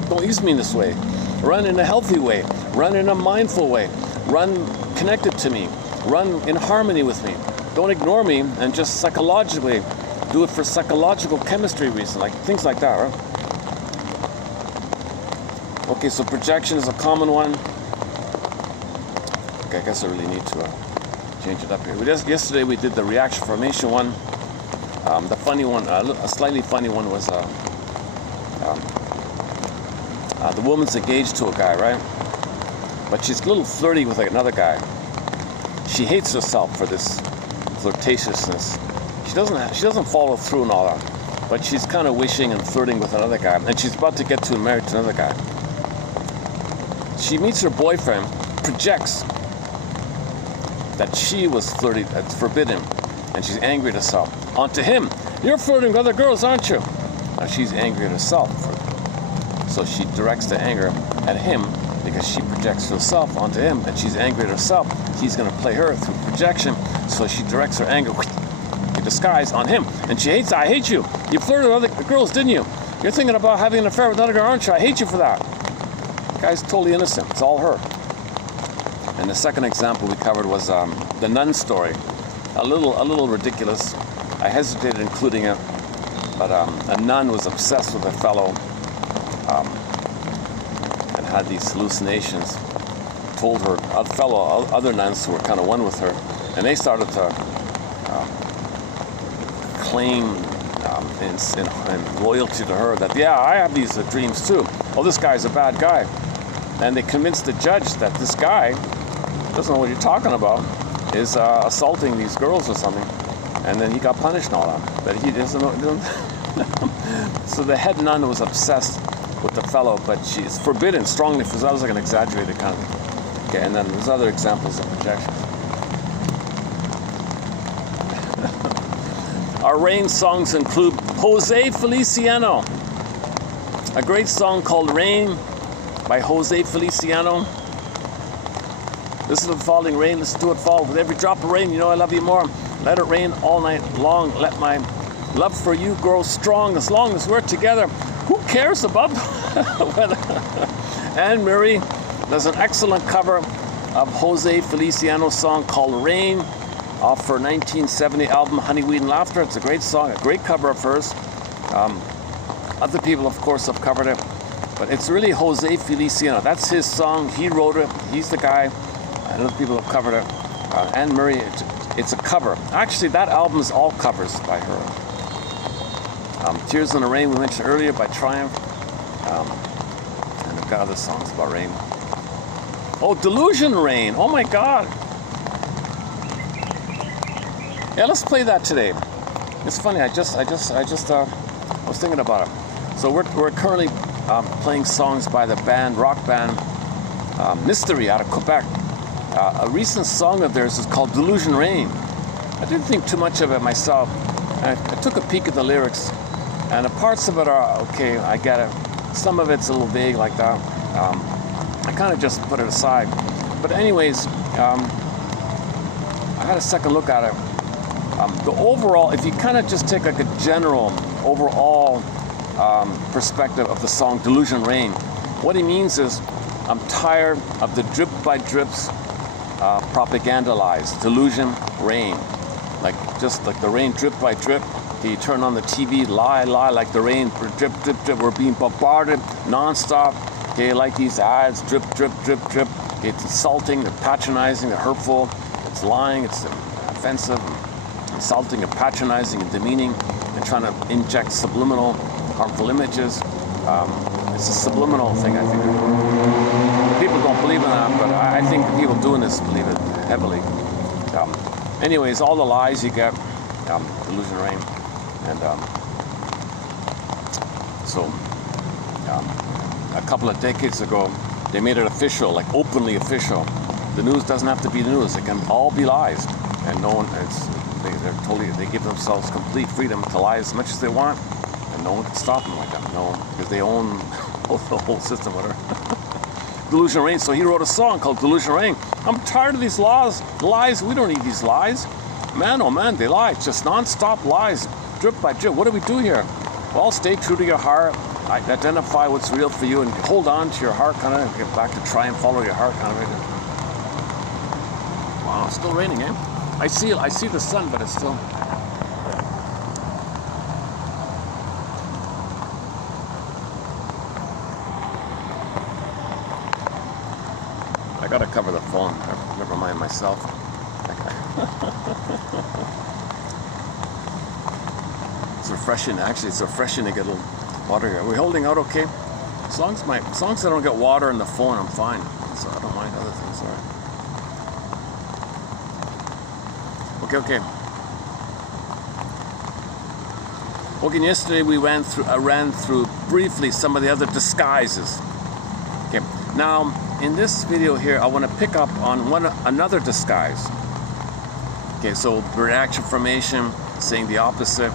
Don't use me in this way. Run in a healthy way. Run in a mindful way. Run connected to me. Run in harmony with me. Don't ignore me and just psychologically do it for psychological chemistry reasons, like things like that, right? Okay, so projection is a common one. Okay, I guess I really need to change it up here. Yesterday we did the reaction formation one. The funny one, a slightly funny one was the woman's engaged to a guy, right? But she's a little flirty with another guy. She hates herself for this flirtatiousness. She doesn't follow through and all that, but she's kind of wishing and flirting with another guy, and she's about to get married to another guy. She meets her boyfriend, projects that she was flirting, that's forbidden, and she's angry at herself. Onto him, you're flirting with other girls, aren't you? Now she's angry at herself, so she directs the anger at him because she projects herself onto him, and she's angry at herself. He's going to play her through projection, so she directs her anger in disguise on him, and she hates. I hate you. You flirted with other girls, didn't you? You're thinking about having an affair with another girl, aren't you? I hate you for that. The guy's totally innocent. It's all her. And the second example we covered was the nun story. A little ridiculous. I hesitated including it, but a nun was obsessed with a fellow and had these hallucinations. Told her other nuns who were kind of one with her, and they started to claim in loyalty to her that, yeah, I have these dreams too. Oh, this guy's a bad guy. And they convinced the judge that this guy doesn't know what you're talking about, is assaulting these girls or something. And then he got punished and all that. But he doesn't know. So the head nun was obsessed with the fellow, but she's forbidden strongly, because that was like an exaggerated kind of thing. Okay, and then there's other examples of projection. Our rain songs include Jose Feliciano, a great song called Rain by Jose Feliciano. Listen to the falling rain, listen to it fall. With every drop of rain, you know I love you more. Let it rain all night long. Let my love for you grow strong as long as we're together. Who cares about weather? Anne Murray does an excellent cover of Jose Feliciano's song called Rain off her 1970 album Honeyweed and Laughter. It's a great song, a great cover of hers. Other people, of course, have covered it, but it's really Jose Feliciano. That's his song. He wrote it. He's the guy. And other people have covered it. Anne Murray, it's a cover. Actually, that album is all covers by her. Tears in the Rain we mentioned earlier by Triumph. And I've got other songs about rain. Oh, Delusion Rain. Oh my God. Yeah, let's play that today. It's funny. I was thinking about it. So we're currently playing songs by the rock band Mystery out of Quebec. A recent song of theirs is called Delusion Rain. I didn't think too much of it myself. I took a peek at the lyrics, and the parts of it are okay. I get it. Some of it's a little vague like that. I kind of just put it aside. But anyways, I had a second look at it. The overall, if you kind of just take like a general overall perspective of the song Delusion Rain, what he means is, I'm tired of the drip by drips propagandalized delusion rain. Like just like the rain drip by drip. You turn on the TV, lie like the rain drip drip drip. We're being bombarded non-stop. Okay, like these ads, drip drip drip drip. It's insulting, they're patronizing, they're hurtful. It's lying, it's offensive, insulting and patronizing and demeaning, and trying to inject subliminal harmful images. It's a subliminal thing, I think. People don't believe in that, but I think the people doing this believe it heavily. Anyways, all the lies you get, Delusion Rain. And a couple of decades ago, they made it official, like openly official. The news doesn't have to be the news. It can all be lies. And no one, they give themselves complete freedom to lie as much as they want. And no one can stop them like that. No, because they own the whole system, whatever. delusion reigns. So he wrote a song called Delusion Reign. I'm tired of these lies. We don't need these lies. Man, oh man, they lie. It's just non-stop lies, drip by drip. What do we do here? Well, stay true to your heart. Identify what's real for you and hold on to your heart, kind of get back to try and follow your heart, kind of. Wow, it's still raining, eh? I see the sun, but it's still. I gotta cover the phone. Never mind myself. It's refreshing. Actually, it's refreshing to get a little water here. Are we holding out okay? As long as I don't get water in the phone, I'm fine. So I don't mind other things. All right. Okay. Okay. Yesterday we ran through briefly some of the other disguises. Okay. Now in this video here, I want to pick up on another disguise. Okay. So reaction formation, saying the opposite.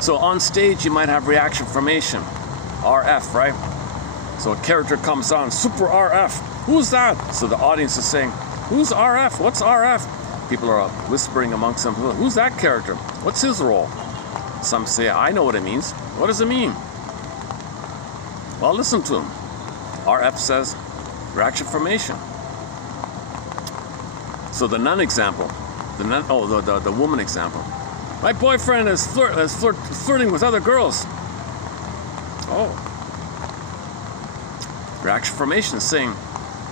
So on stage, you might have reaction formation, RF, right? So a character comes on, super RF, who's that? So the audience is saying, who's RF? What's RF? People are whispering amongst them, who's that character? What's his role? Some say, I know what it means. What does it mean? Well, listen to him. RF says, reaction formation. So the nun example, the woman example. My boyfriend is flirting with other girls. Oh. Reaction formation is saying,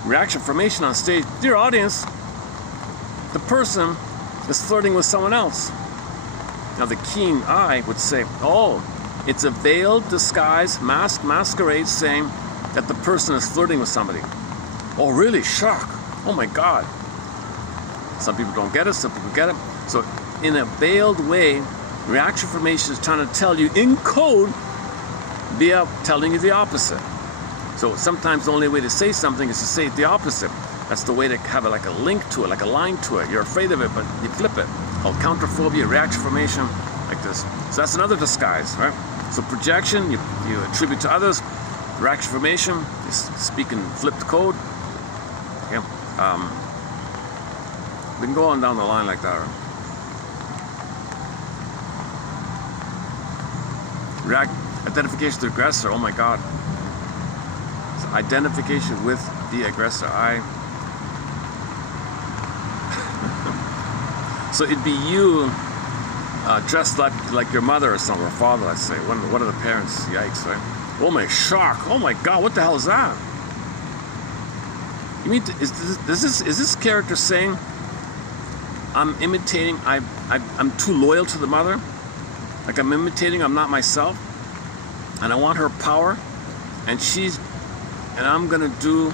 reaction formation on stage. Dear audience, the person is flirting with someone else. Now the keen eye would say, oh, it's a veiled disguise, masquerade saying that the person is flirting with somebody. Oh, really? Shock. Oh my God. Some people don't get it, some people get it. So in a veiled way, reaction formation is trying to tell you in code via telling you the opposite. So sometimes the only way to say something is to say the opposite. That's the way to have like a link to it, like a line to it. You're afraid of it, but you flip it. Called counterphobia, reaction formation, like this. So that's another disguise, right? So projection, you attribute to others. Reaction formation, you speak in flipped code. Yeah. We can go on down the line like that. Right? Identification with the aggressor. Oh my God. So identification with the aggressor. So it'd be you dressed like your mother or something, or father, let's say. One of the parents. Yikes, right? Oh my shock. Oh my God, what the hell is that? You mean, is this character saying, I'm imitating, I'm too loyal to the mother? Like I'm imitating, I'm not myself, and I want her power, and I'm gonna do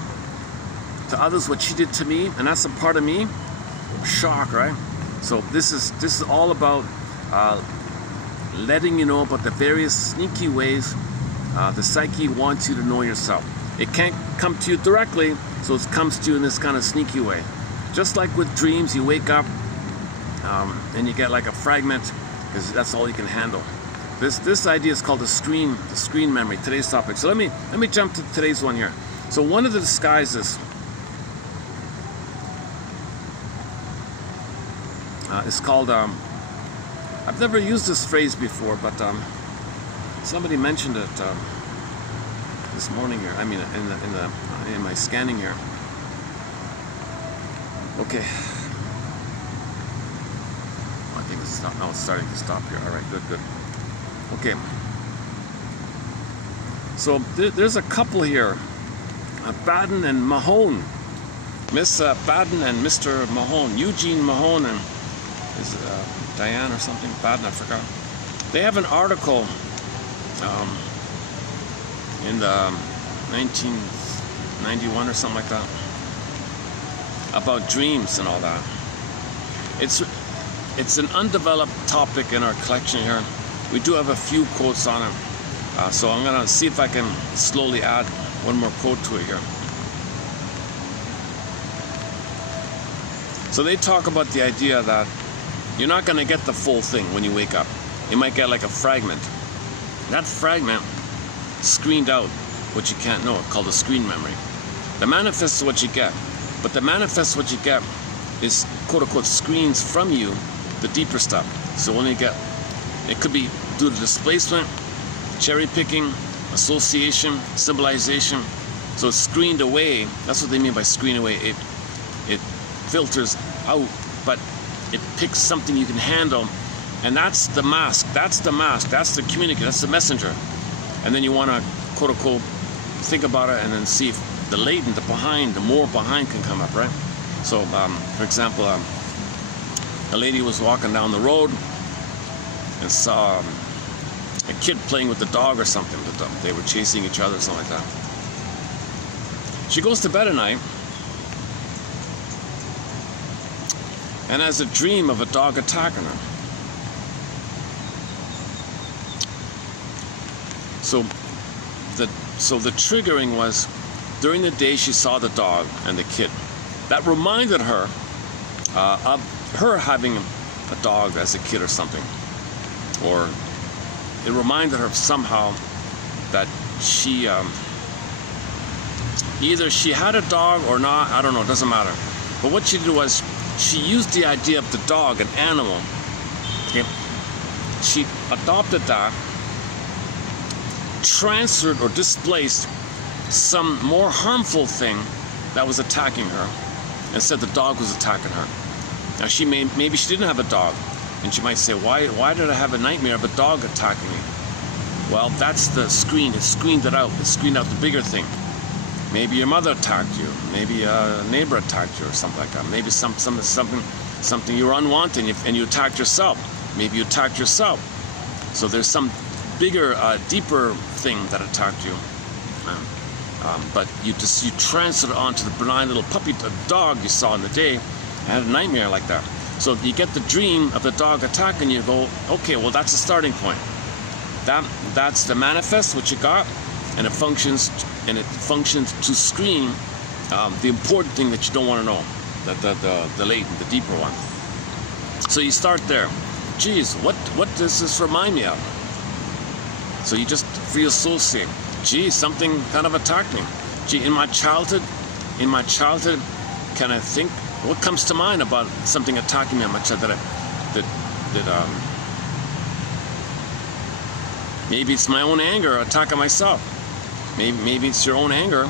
to others what she did to me, and that's a part of me. Shock, right? So this is all about letting you know about the various sneaky ways the psyche wants you to know yourself. It can't come to you directly, so it comes to you in this kind of sneaky way. Just like with dreams, you wake up and you get like a fragment, because that's all you can handle. This idea is called the screen memory, today's topic. So let me jump to today's one here. So one of the disguises is called, I've never used this phrase before, but somebody mentioned it this morning here. I mean, in my scanning here. Okay. I think it's not. No, it's starting to stop here. All right, good. Okay. So there's a couple here, Baden and Mahone. Miss Baden and Mr. Mahone, Eugene Mahone and is Diane or something, Baden, I forgot. They have an article in the 1991 or something like that about dreams and all that. It's an undeveloped topic in our collection here. We do have a few quotes on it, so I'm gonna see if I can slowly add one more quote to it here. So they talk about the idea that you're not gonna get the full thing when you wake up. You might get like a fragment. That fragment screened out what you can't know, called a screen memory. The manifest is what you get. But the manifest what you get is quote unquote screens from you the deeper stuff. So when you get, it could be due to displacement, cherry picking, association, symbolization. So it's screened away. That's what they mean by screen away. It filters out, but it picks something you can handle, and that's the mask. That's the mask. That's the communicator. That's the messenger. And then you want to quote unquote think about it and then see if the latent, the behind, the more behind can come up, right? So, for example, a lady was walking down the road and saw a kid playing with the dog or something. They were chasing each other or something like that. She goes to bed at night and has a dream of a dog attacking her. So the triggering was during the day she saw the dog and the kid. That reminded her of her having a dog as a kid or something. Or it reminded her somehow that she, either she had a dog or not, I don't know, it doesn't matter. But what she did was she used the idea of the dog, an animal. Okay? She adopted that, transferred or displaced some more harmful thing that was attacking her, and said the dog was attacking her. Now maybe she didn't have a dog, and she might say, why did I have a nightmare of a dog attacking me? Well, that's the screen. It screened it out. It screened out the bigger thing. Maybe your mother attacked you. Maybe a neighbor attacked you or something like that. Maybe something you were unwanted and you attacked yourself. Maybe you attacked yourself. So there's some bigger, deeper thing that attacked you. But you transferred it onto the benign little puppy dog you saw in the day and had a nightmare like that. So you get the dream of the dog attacking you, go, okay, well, that's the starting point. That's the manifest, what you got, and it functions to screen the important thing that you don't want to know, the latent, the deeper one. So you start there. Geez, what does this remind me of? So you just feel associate. Gee, something kind of attacked me. Gee, in my childhood, can I think, what comes to mind about something attacking me in my childhood maybe it's my own anger attacking myself. Maybe it's your own anger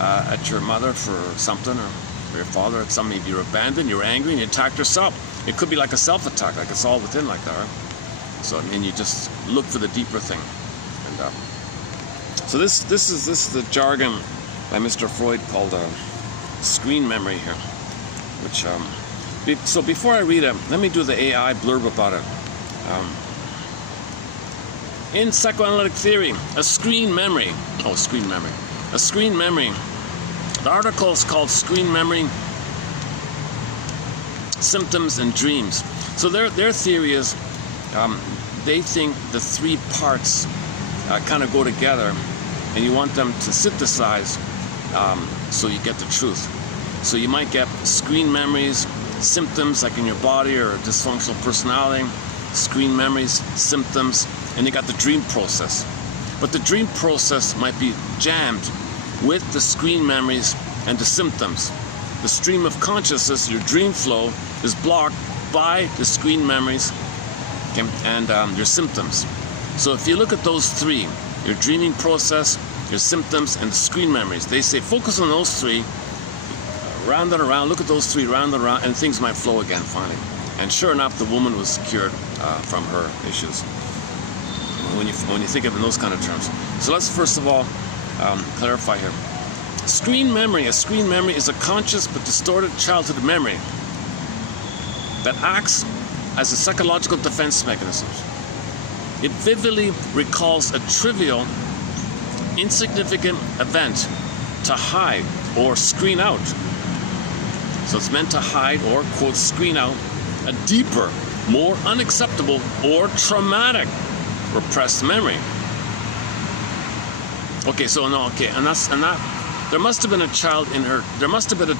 at your mother for something, or your father at something. Maybe you're abandoned, you're angry, and you attacked yourself. It could be like a self-attack, like it's all within like that, right? So, and you just look for the deeper thing. And so this is the jargon by Mr. Freud called screen memory here. Which so before I read it, let me do the AI blurb about it. In psychoanalytic theory, a screen memory. A screen memory. The article is called Screen Memory, Symptoms and Dreams. So their theory is they think the three parts kind of go together, and you want them to synthesize so you get the truth. So you might get screen memories, symptoms like in your body or dysfunctional personality, screen memories, symptoms, and you got the dream process. But the dream process might be jammed with the screen memories and the symptoms. The stream of consciousness, your dream flow, is blocked by the screen memories and your symptoms. So if you look at those three, your dreaming process, your symptoms, and the screen memories, they say focus on those three, round and around, look at those three, round and around, and things might flow again finally. And sure enough, the woman was cured from her issues when you think of it in those kind of terms. So let's first of all clarify here. A screen memory is a conscious but distorted childhood memory that acts as a psychological defense mechanism. It vividly recalls a trivial, insignificant event to hide or screen out. So it's meant to hide or, quote, screen out a deeper, more unacceptable or traumatic repressed memory. Okay, so no, okay, and that there must have been a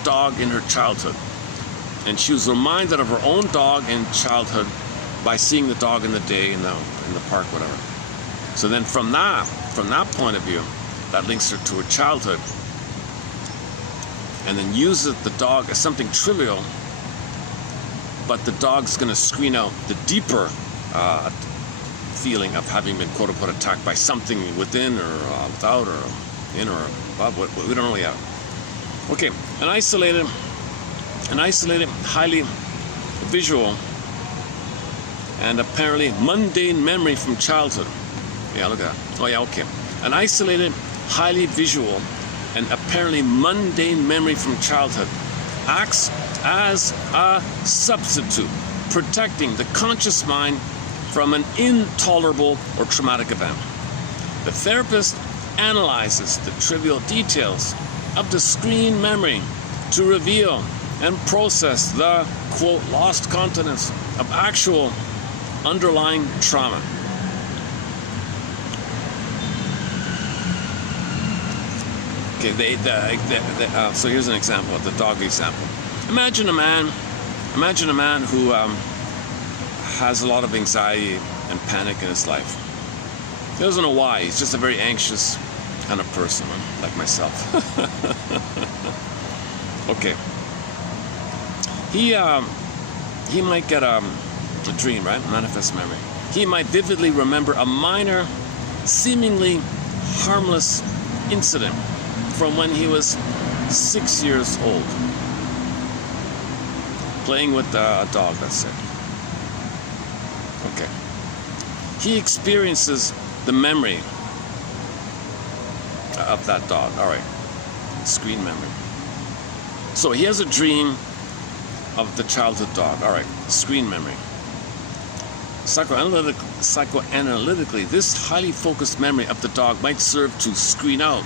dog in her childhood, and she was reminded of her own dog in childhood by seeing the dog in the day in the park, whatever. So then from that point of view, that links her to her childhood. and then uses the dog as something trivial, but the dog's going to screen out the deeper feeling of having been quote-unquote attacked by something within or without or in or above. We don't really have. Okay, an isolated, highly visual, and apparently mundane memory from childhood. Yeah, look at that. Oh yeah, okay. An isolated, highly visual, and apparently mundane memory from childhood acts as a substitute, protecting the conscious mind from an intolerable or traumatic event. The therapist analyzes the trivial details of the screen memory to reveal and process the, quote, lost contents of actual underlying trauma. Okay, so here's an example of the dog example. Imagine a man who has a lot of anxiety and panic in his life. He doesn't know why. He's just a very anxious kind of person, like myself. Okay. He might get a dream, right? Manifest memory. He might vividly remember a minor, seemingly harmless incident from when he was 6 years old. Playing with a dog, that's it. Okay. He experiences the memory of that dog. All right. Screen memory. So he has a dream of the childhood dog. All right. Screen memory. Psychoanalytically, this highly focused memory of the dog might serve to screen out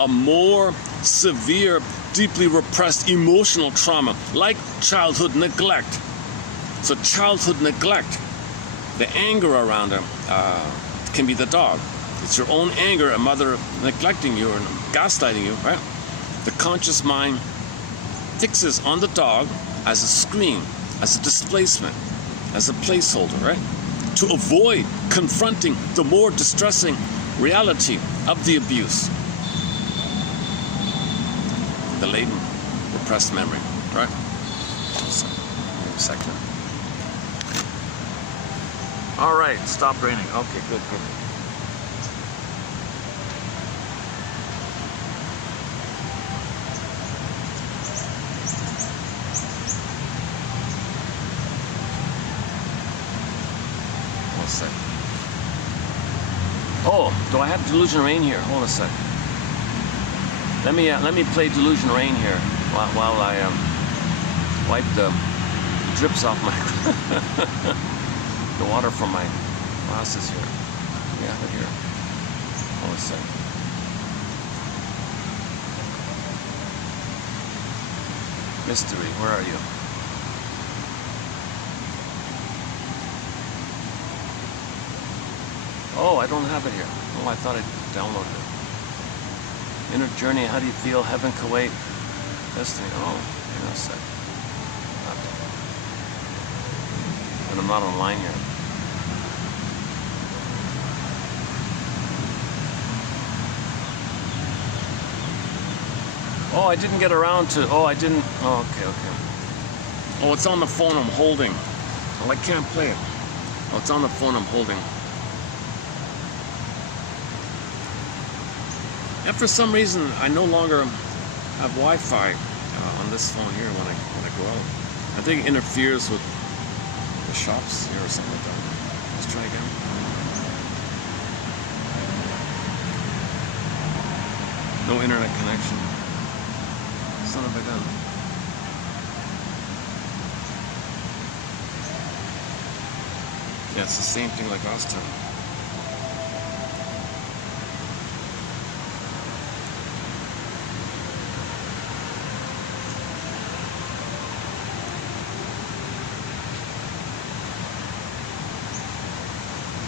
a more severe, deeply repressed emotional trauma, like childhood neglect. So childhood neglect, the anger around it can be the dog. It's your own anger, a mother neglecting you or gaslighting you, right? The conscious mind fixes on the dog as a screen, as a displacement, as a placeholder, right? To avoid confronting the more distressing reality of the abuse. The latent, repressed memory, right? Second. All right, stop raining. Okay, good. One sec. Oh, do I have Delusion Rain here? Hold a sec. Let me play Delusion Rain here while I wipe the drips off my the water from my glasses here. We have it here. Hold a sec. Mystery, where are you? Oh, I don't have it here. Oh, I thought I downloaded it. Inner journey, how do you feel? Heaven, Kuwait, destiny. Oh, hang on a sec. And I'm not online here. Oh, I didn't get around to. Oh, I didn't. Oh, okay. Oh, it's on the phone I'm holding. Oh, I can't play it. Oh, it's on the phone I'm holding. And for some reason, I no longer have Wi-Fi on this phone here when I go out. I think it interferes with the shops here or something like that. Let's try again. No internet connection. Son of a gun. Yeah, it's the same thing like last time.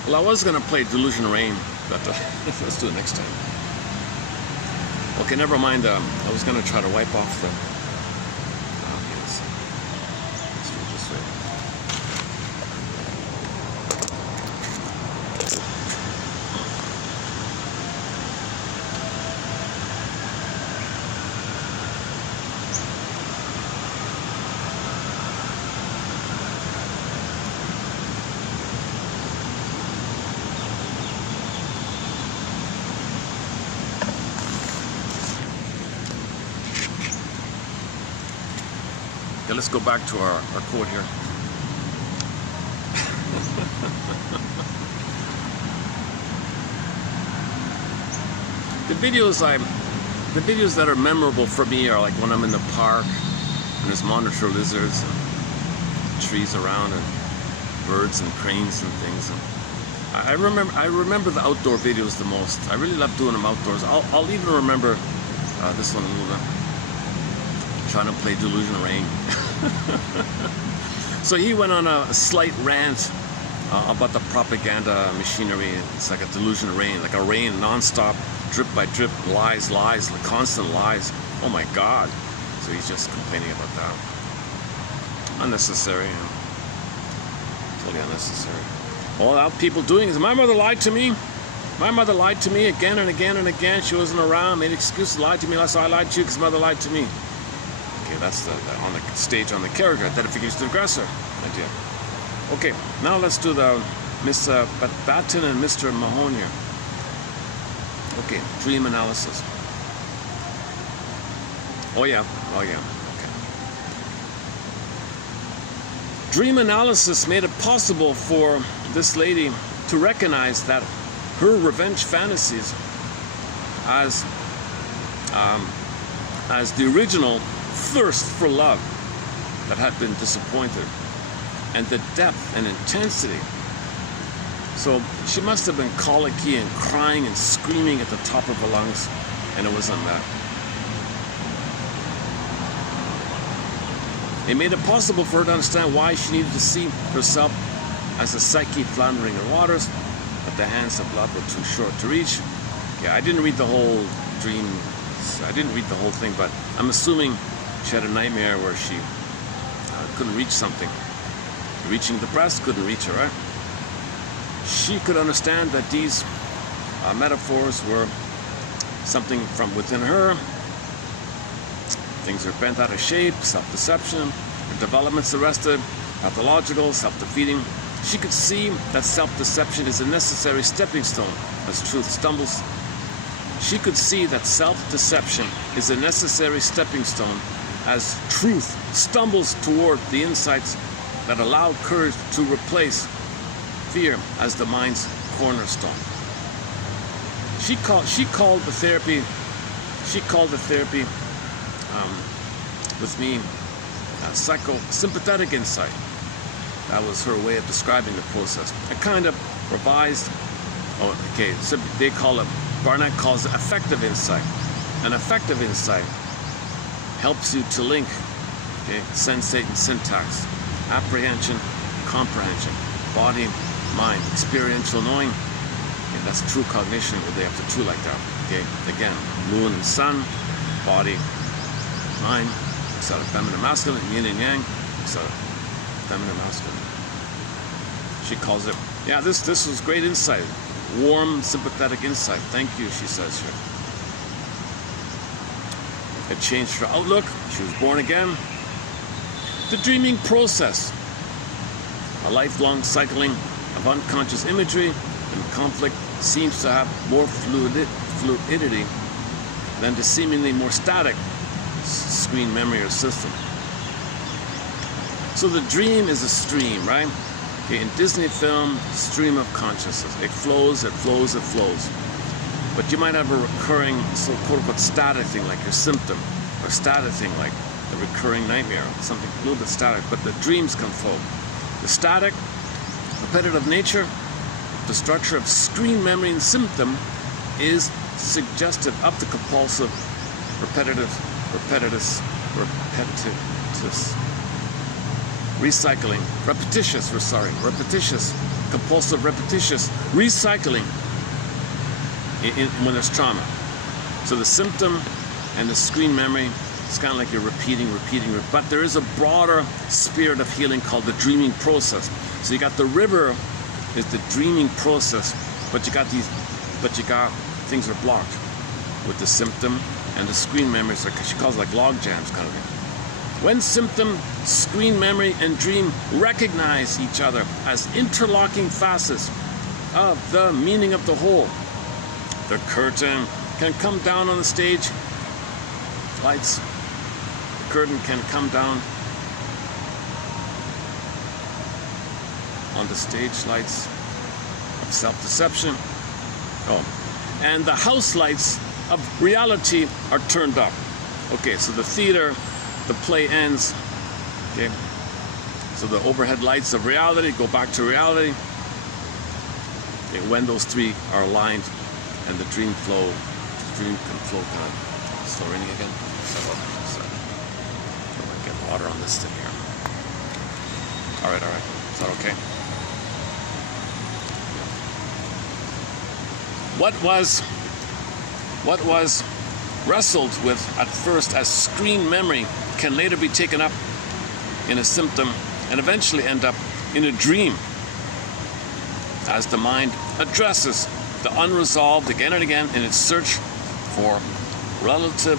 Well, I was going to play Delusion Rain, but let's do it next time. Okay, never mind. I was going to try to wipe off the... yes. Let's do it this way. let's go back to our quote here. The videos that are memorable for me are like when I'm in the park and there's monitor lizards and trees around and birds and cranes and things. And I remember the outdoor videos the most. I really love doing them outdoors. I'll even remember this one a little bit. Trying to play Delusion Rain. So he went on a slight rant about the propaganda machinery. It's like a delusion rain, like a rain non-stop, drip by drip, lies, constant lies. Oh my God. So he's just complaining about that. Unnecessary, you know. Totally unnecessary. All that people doing is, my mother lied to me. My mother lied to me again and again and again. She wasn't around, made excuses, lied to me. So I lied to you because mother lied to me. Okay, that's the on the stage on the character, identification to the aggressor idea. Okay, now let's do the Miss Batten and Mr. Mahone here. Okay, dream analysis. Oh yeah. Okay. Dream analysis made it possible for this lady to recognize that her revenge fantasies as the original thirst for love that had been disappointed, and the depth and intensity. So she must have been colicky and crying and screaming at the top of her lungs, and it was unmet. It made it possible for her to understand why she needed to see herself as a psyche floundering in waters, but the hands of love were too short to reach. Yeah, I didn't read the whole dream. I didn't read the whole thing, but I'm assuming she had a nightmare where she couldn't reach something. Reaching the breast couldn't reach her, right? She could understand that these metaphors were something from within her. Things are bent out of shape, self-deception, her development's arrested, pathological, self-defeating. She could see that self-deception is a necessary stepping stone as truth stumbles. She could see that self-deception is a necessary stepping stone as truth stumbles toward the insights that allow courage to replace fear as the mind's cornerstone. She called the therapy with me psychosympathetic insight. That was her way of describing the process. A kind of revised, so they call it, Barnett calls it affective insight. An affective insight helps you to link, sensate and syntax, apprehension, comprehension, body, mind, experiential knowing. Okay, that's true cognition, where they have to true like that. Okay, again, moon and sun, body, mind, etc. Feminine, masculine, yin and yang, etc. Feminine, masculine. She calls it, yeah, this was great insight. Warm, sympathetic insight. Thank you, she says here. It changed her outlook. She was born again. The dreaming process, a lifelong cycling of unconscious imagery and conflict, seems to have more fluidity than the seemingly more static screen memory or system. So the dream is a stream, right? Okay, in Disney film, stream of consciousness. It flows, it flows, it flows. But you might have a recurring, so quote-unquote static thing like your symptom, or static thing like the recurring nightmare, something a little bit static, but the dreams can flow. The static, repetitive nature, the structure of screen memory and symptom is suggestive of the compulsive, repetitious, compulsive, repetitious recycling when there's trauma. So the symptom and the screen memory, it's kind of like you're repeating, but there is a broader spirit of healing called the dreaming process. So you got the river is the dreaming process, but you got things are blocked with the symptom and the screen memory. So she calls it like log jams kind of thing. When symptom, screen memory, and dream recognize each other as interlocking facets of the meaning of the whole, the curtain can come down on the stage. Lights. The curtain can come down on the stage lights of self-deception. Oh, and the house lights of reality are turned up. Okay, so the theater, the play ends. Okay, so the overhead lights of reality go back to reality. Okay, when those three are aligned, and the dream can flow kind of slow raining again. So I might get water on this thing here. All right. Is that okay? What was wrestled with at first as screen memory can later be taken up in a symptom and eventually end up in a dream as the mind addresses the unresolved again and again in its search for relative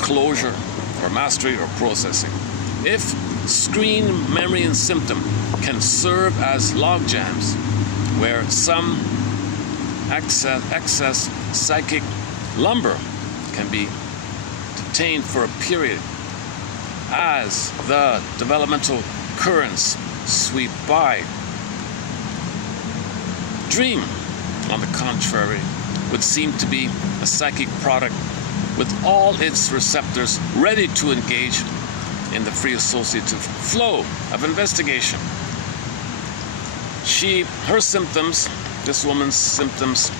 closure or mastery or processing. If screen memory and symptom can serve as log jams where some excess psychic lumber can be detained for a period as the developmental currents sweep by. Dream, on the contrary, would seem to be a psychic product with all its receptors ready to engage in the free associative flow of investigation. Her symptoms, this woman's symptoms,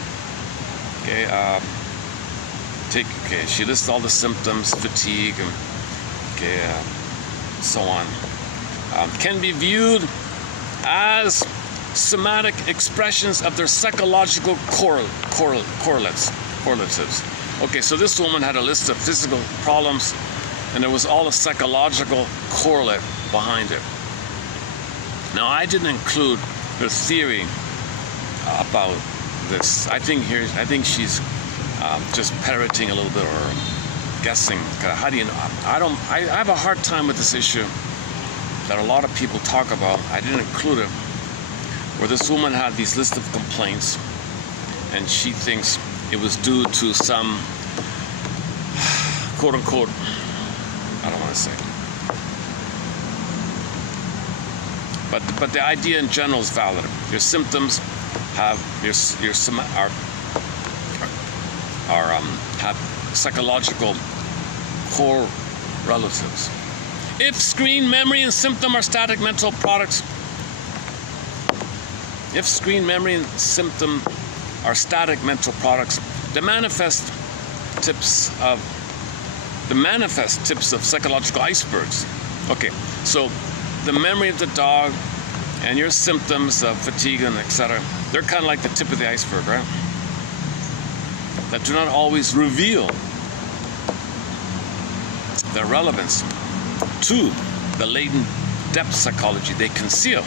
she lists all the symptoms, fatigue, and so on, can be viewed as somatic expressions of their psychological correlatives. Okay, so this woman had a list of physical problems, and there was all a psychological correlate behind it. Now, I didn't include her theory about this. I think she's just parroting a little bit or guessing. How do you know? I have a hard time with this issue that a lot of people talk about. I didn't include it, where this woman had these list of complaints, and she thinks it was due to some quote-unquote, I don't want to say, but the idea in general is valid. Your symptoms have have psychological core relatives. If screen memory and symptom are static mental products, the manifest tips of psychological icebergs. Okay, so the memory of the dog and your symptoms of fatigue and etc., they're kind of like the tip of the iceberg, right? That do not always reveal their relevance to the latent depth psychology they conceal.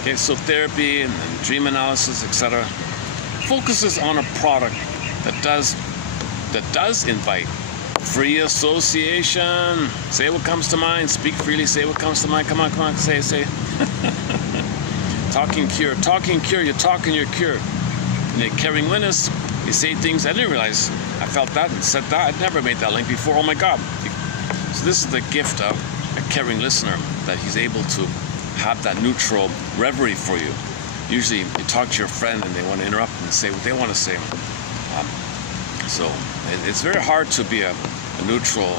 Okay, so therapy and dream analysis, etc., focuses on a product that does invite free association. Say what comes to mind. Speak freely. Say what comes to mind. Come on. Say. Talking cure. You're talking, you're cured. And a caring witness, you say things. I didn't realize I felt that and said that. I'd never made that link before. Oh my God. So this is the gift of a caring listener, that he's able to have that neutral reverie for you. Usually you talk to your friend and they want to interrupt and say what they want to say. So it's very hard to be a neutral.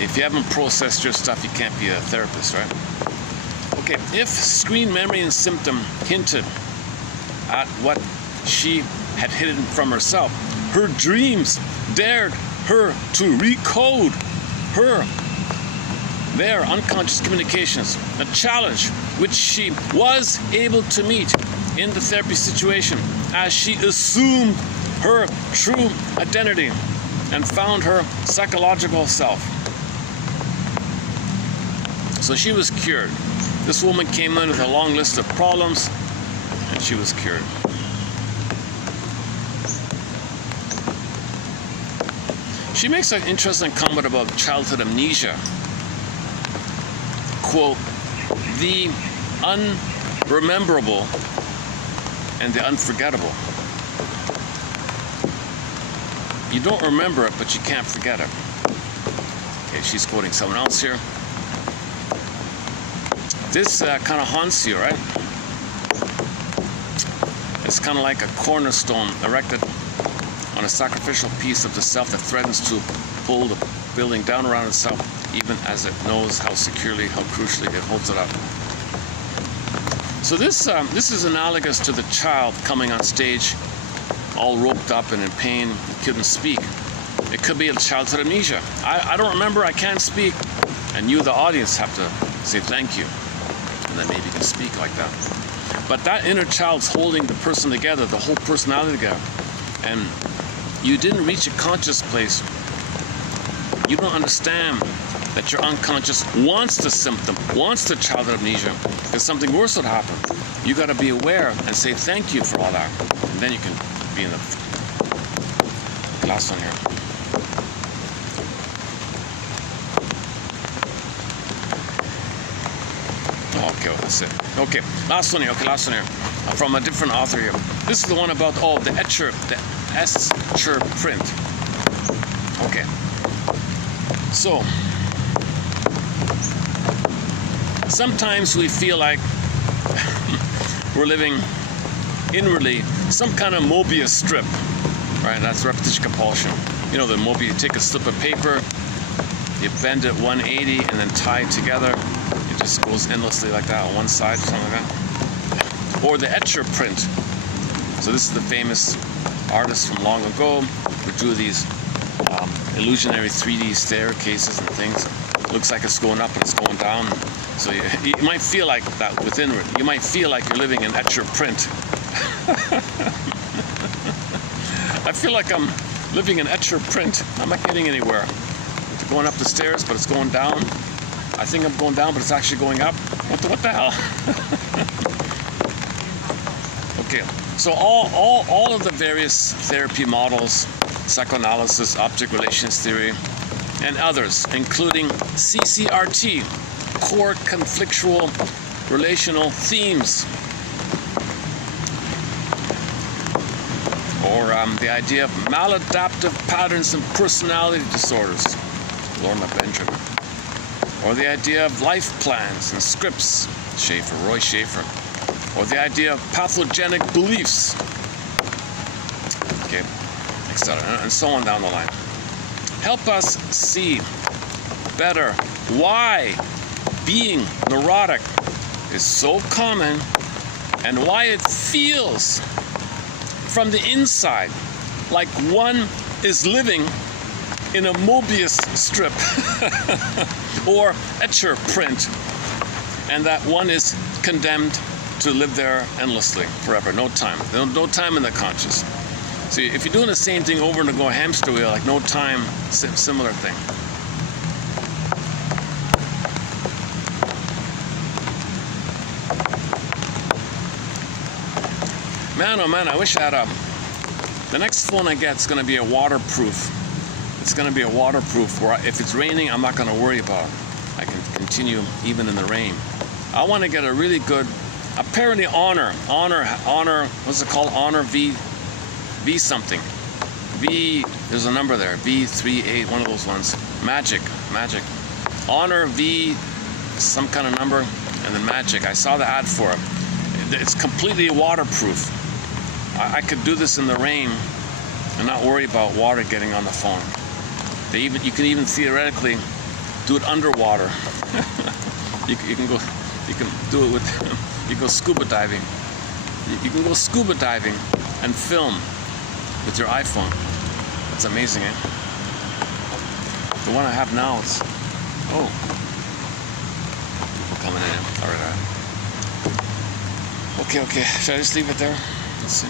If you haven't processed your stuff, you can't be a therapist, right? Okay, if screen memory and symptom hinted at what she had hidden from herself, her dreams dared her to recode their unconscious communications, a challenge which she was able to meet in the therapy situation as she assumed her true identity and found her psychological self. So she was cured. This woman came in with a long list of problems, and she was cured. She makes an interesting comment about childhood amnesia. Quote, the unrememberable and the unforgettable. You don't remember it, but you can't forget it. Okay, she's quoting someone else here. This kind of haunts you, right? It's kind of like a cornerstone erected on a sacrificial piece of the self that threatens to pull the building down around itself, even as it knows how securely, how crucially it holds it up. So this is analogous to the child coming on stage all roped up and in pain, couldn't speak. It could be a childhood amnesia. I don't remember, I can't speak. And you, the audience, have to say thank you. And then maybe you can speak like that. But that inner child's holding the person together, the whole personality together. And you didn't reach a conscious place. You don't understand that your unconscious wants the symptom, wants the childhood amnesia, because something worse would happen. You got to be aware and say thank you for all that. And then you can be in the last one here. Okay, well, that's it. Okay, last one here. Okay, last one here. From a different author here. This is the one about, the etcher, the Escher print. Okay. So, sometimes we feel like we're living inwardly some kind of Mobius strip, right? That's repetition compulsion. You know, the Mobius, you take a slip of paper, you bend it 180 and then tie it together. It just goes endlessly like that on one side, something like that. Or the Escher print. So this is the famous artist from long ago who drew these illusionary 3D staircases and things. It looks like it's going up and it's going down. So you might feel like that within. You might feel like you're living in Escher print. I feel like I'm living in Escher print. I'm not getting anywhere. It's going up the stairs, but it's going down. I think I'm going down, but it's actually going up. What the hell? Okay. So all of the various therapy models, psychoanalysis, object relations theory, and others, including CCRT, core conflictual relational themes, or the idea of maladaptive patterns and personality disorders, Lorna Benjamin, or the idea of life plans and scripts, Roy Schaefer, or the idea of pathogenic beliefs, okay, etc., and so on down the line. Help us see better why being neurotic is so common and why it feels from the inside like one is living in a Mobius strip or Escher print, and that one is condemned to live there endlessly, forever, no time in the conscious. So if you're doing the same thing over and over, hamster wheel, like no time, similar thing. Man, oh man, I wish I had the next phone I get is going to be a waterproof. It's going to be a waterproof where if it's raining, I'm not going to worry about it. I can continue even in the rain. I want to get a really good, apparently honor, what's it called? Honor V something. There's a number there, V38, one of those ones. Magic. Honor V, some kind of number, and then magic. I saw the ad for it. It's completely waterproof. I could do this in the rain and not worry about water getting on the phone. You can even theoretically do it underwater. you can do it with, you go scuba diving. You can go scuba diving and film with your iPhone. It's amazing, eh? The one I have now, it's, people coming in. All right. Okay. Should I just leave it there? Let's see.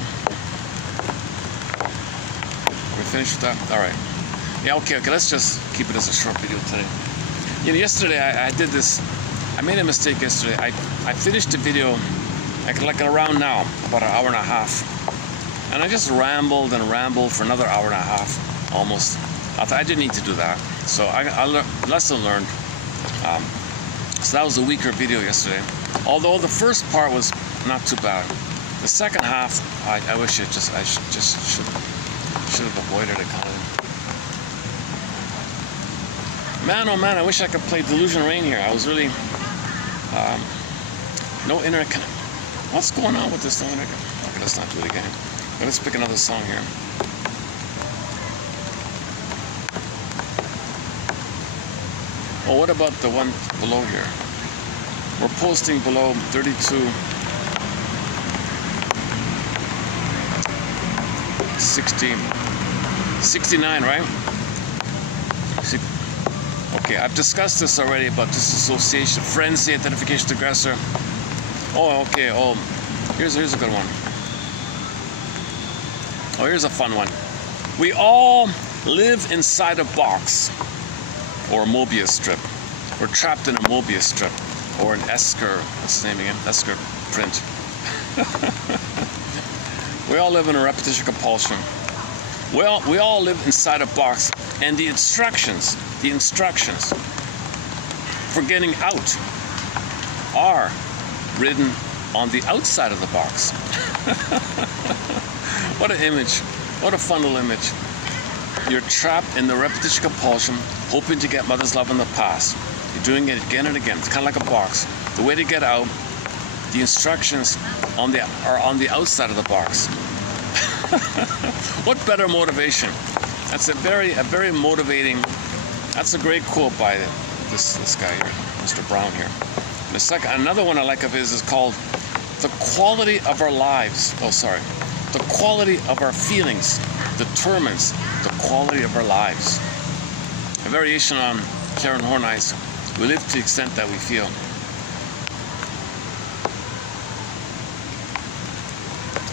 We're finished with that? All right. Yeah, okay. Let's just keep it as a short video today. You know, yesterday I did this. I made a mistake yesterday. I finished the video like around now, about an hour and a half. And I just rambled for another hour and a half, almost. I didn't need to do that. So lesson learned. So that was a weaker video yesterday. Although the first part was not too bad. The second half, I wish I should have avoided it kind of. Man, oh man, I wish I could play Delusion Rain here. I was really, No internet connection. What's going on with this? No internet? Okay, let's not do it again. Let's pick another song here. Oh, what about the one below here? We're posting below 32, 60, 69, right? Okay, I've discussed this already about disassociation, frenzy, identification, aggressor. Oh, okay. Oh, here's a good one. Oh, here's a fun one. We all live inside a box or a Mobius strip. We're trapped in a Mobius strip or an Esker. What's the name again? Esker print. We all live in a repetition compulsion. Well, we all live inside a box, and the instructions for getting out are written on the outside of the box. What an image. What a fun little image. You're trapped in the repetition compulsion, hoping to get mother's love in the past. You're doing it again and again. It's kind of like a box. The way to get out, the instructions are on the outside of the box. What better motivation? That's a very motivating. That's a great quote by this guy here, Mr. Brown here. Another one I like of his is called "The quality of our lives." Oh, sorry. The quality of our feelings determines the quality of our lives. A variation on Karen Horney's "We live to the extent that we feel."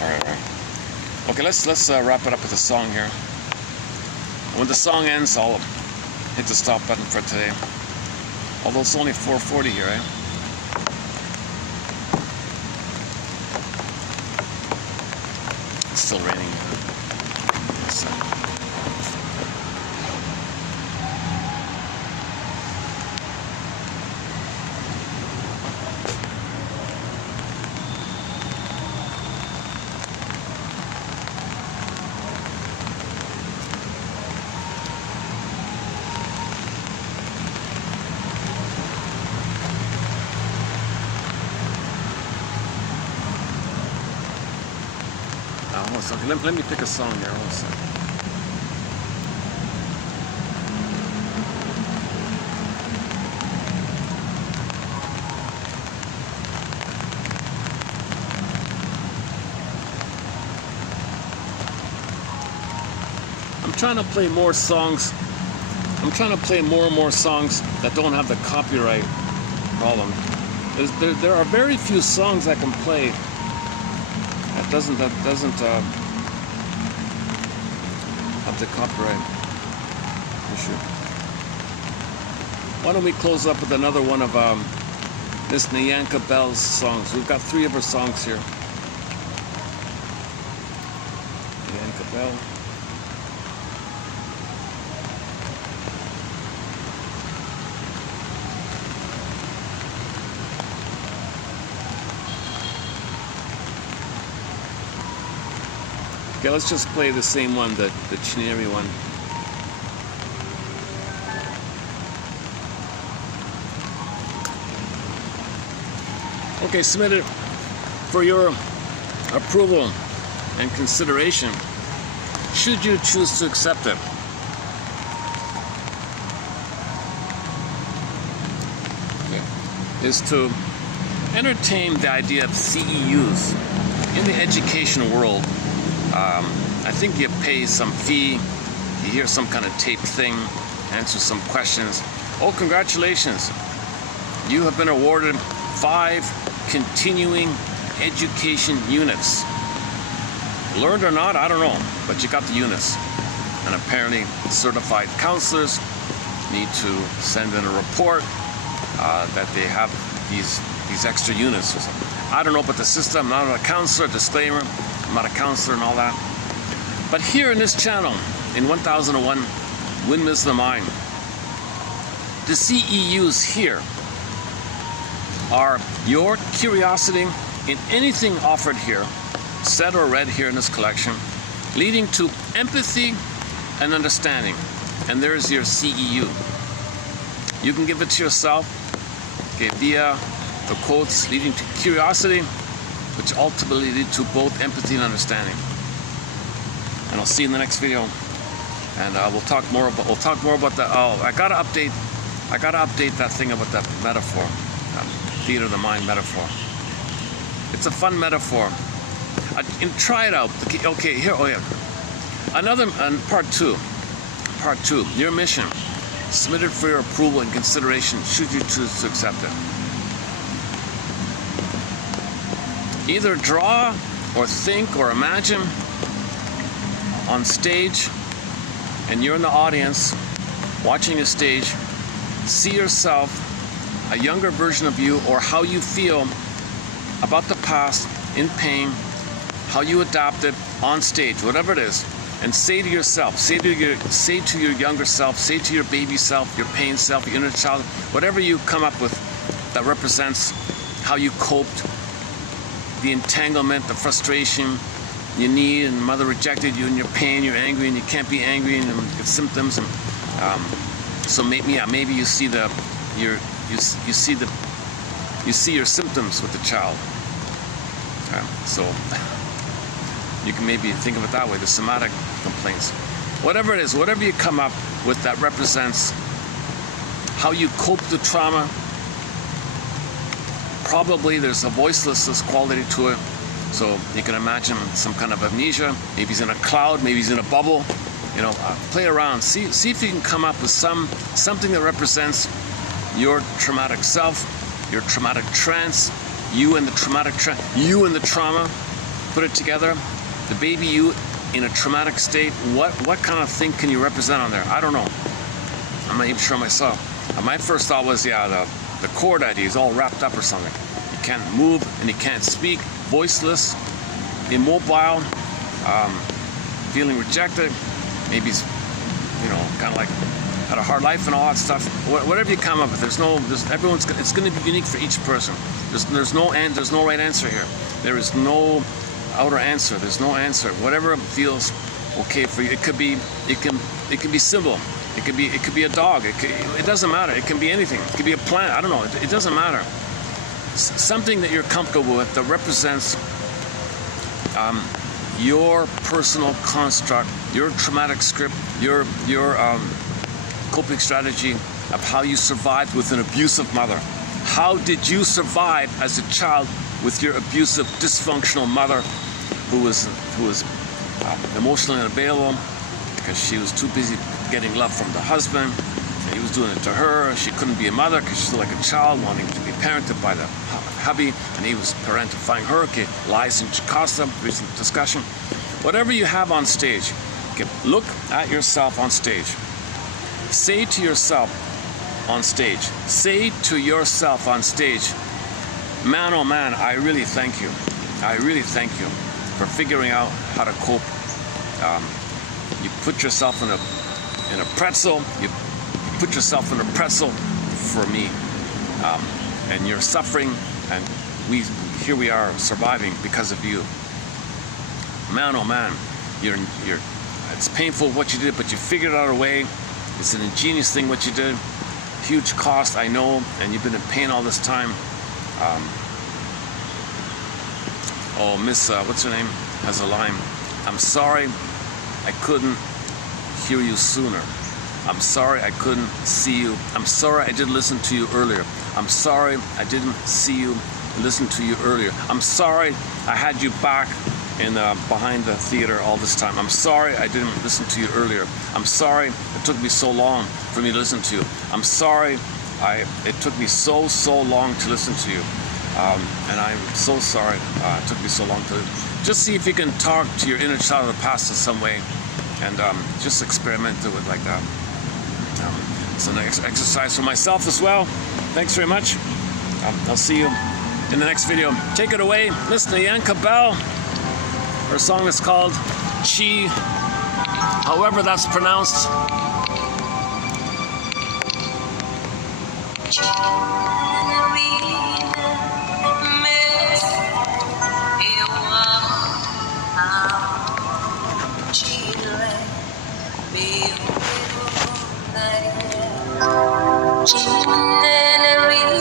All right. Okay, let's wrap it up with a song here. When the song ends, I'll hit the stop button for today. Although it's only 4:40 here, eh? It's still raining. Okay, let me pick a song here. Hold on a second. I'm trying to play more songs. I'm trying to play more and more songs that don't have the copyright problem. There are very few songs I can play that doesn't have the copyright issue. Why don't we close up with another one of Miss Nyanka Bell's songs? We've got 3 of her songs here. Nyanka Bell. Okay, let's just play the same one, the Chineri one. Okay, submitted for your approval and consideration, should you choose to accept it. Okay. Is to entertain the idea of CEUs in the education world. I think you pay some fee, you hear some kind of tape thing, answer some questions. Oh, congratulations. You have been awarded 5 continuing education units. Learned or not, I don't know, but you got the units. And apparently certified counselors need to send in a report that they have these extra units or something. I don't know about the system. I'm not a counselor, disclaimer. I'm not a counselor and all that. But here in this channel, in 1001 Windmills of the Mind, the CEUs here are your curiosity in anything offered here, said or read here in this collection, leading to empathy and understanding. And there's your CEU. You can give it to yourself, okay, via the quotes leading to curiosity, which ultimately lead to both empathy and understanding. And I'll see you in the next video. And we'll talk more about that. Oh, I gotta update that thing about that metaphor, theater of the mind metaphor. It's a fun metaphor. And try it out. Okay, here. Oh yeah. Another part two. Part 2. Your mission. Submitted for your approval and consideration should you choose to accept it. Either draw or think or imagine on stage, and you're in the audience watching a stage. See yourself, a younger version of you, or how you feel about the past, in pain, how you adapted on stage, whatever it is, and say to yourself, say to your younger self, say to your baby self, your pain self, your inner child, whatever you come up with that represents how you coped, the entanglement, the frustration you need, and mother rejected you, and your pain, you're angry, and you can't be angry, and it's symptoms, and so maybe you see you see your symptoms with the child. So you can maybe think of it that way, the somatic complaints. Whatever it is, whatever you come up with that represents how you cope the trauma. Probably there's a voicelessness quality to it. So you can imagine some kind of amnesia. Maybe he's in a cloud, maybe he's in a bubble. You know, play around. See if you can come up with something that represents your traumatic self, your traumatic trance, you and the traumatic you and the trauma. Put it together. The baby you in a traumatic state. What kind of thing can you represent on there? I don't know. I'm not even sure myself. My first thought was, yeah, the cord idea is all wrapped up or something. He can't move and he can't speak. Voiceless, immobile, feeling rejected. Maybe he's, kind of like had a hard life and all that stuff. Whatever you come up with, it's going to be unique for each person. There's no right answer here. There is no outer answer. There's no answer. Whatever feels okay for you. It can be simple. It could be a dog. It doesn't matter. It can be anything. It could be a plant. I don't know. It doesn't matter. Something that you're comfortable with that represents your personal construct, your traumatic script, your coping strategy of how you survived with an abusive mother. How did you survive as a child with your abusive, dysfunctional mother, who was emotionally unavailable because she was too busy getting love from the husband? He was doing it to her. She couldn't be a mother because she's still like a child, wanting to be parented by the hubby, and he was parentifying her. Okay, lies in Jocasta, recent discussion. Whatever you have on stage, okay, look at yourself on stage. Say to yourself on stage. Say to yourself on stage, man, oh man, I really thank you. I really thank you for figuring out how to cope. You put yourself in a pretzel. You put yourself in a pretzel for me, and you're suffering, and here we are surviving because of you. Man, oh man, it's painful what you did, but you figured out a way. It's an ingenious thing what you did. Huge cost, I know, and you've been in pain all this time. Miss, what's her name, has a line. I'm sorry I couldn't hear you sooner. I'm sorry I couldn't see you. I'm sorry I didn't listen to you earlier. I'm sorry I didn't see you, listen to you earlier. I'm sorry I had you back in behind the theater all this time. I'm sorry I didn't listen to you earlier. I'm sorry it took me so long for me to listen to you. I'm sorry it took me so long to listen to you. And I'm so sorry it took me so long to. Just see if you can talk to your inner child of the past in some way, and just experiment with it like that. It's an exercise for myself as well. Thanks very much. I'll see you in the next video. Take it away. Listen to Yanka Bell. Her song is called Chi. However that's pronounced. Generina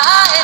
I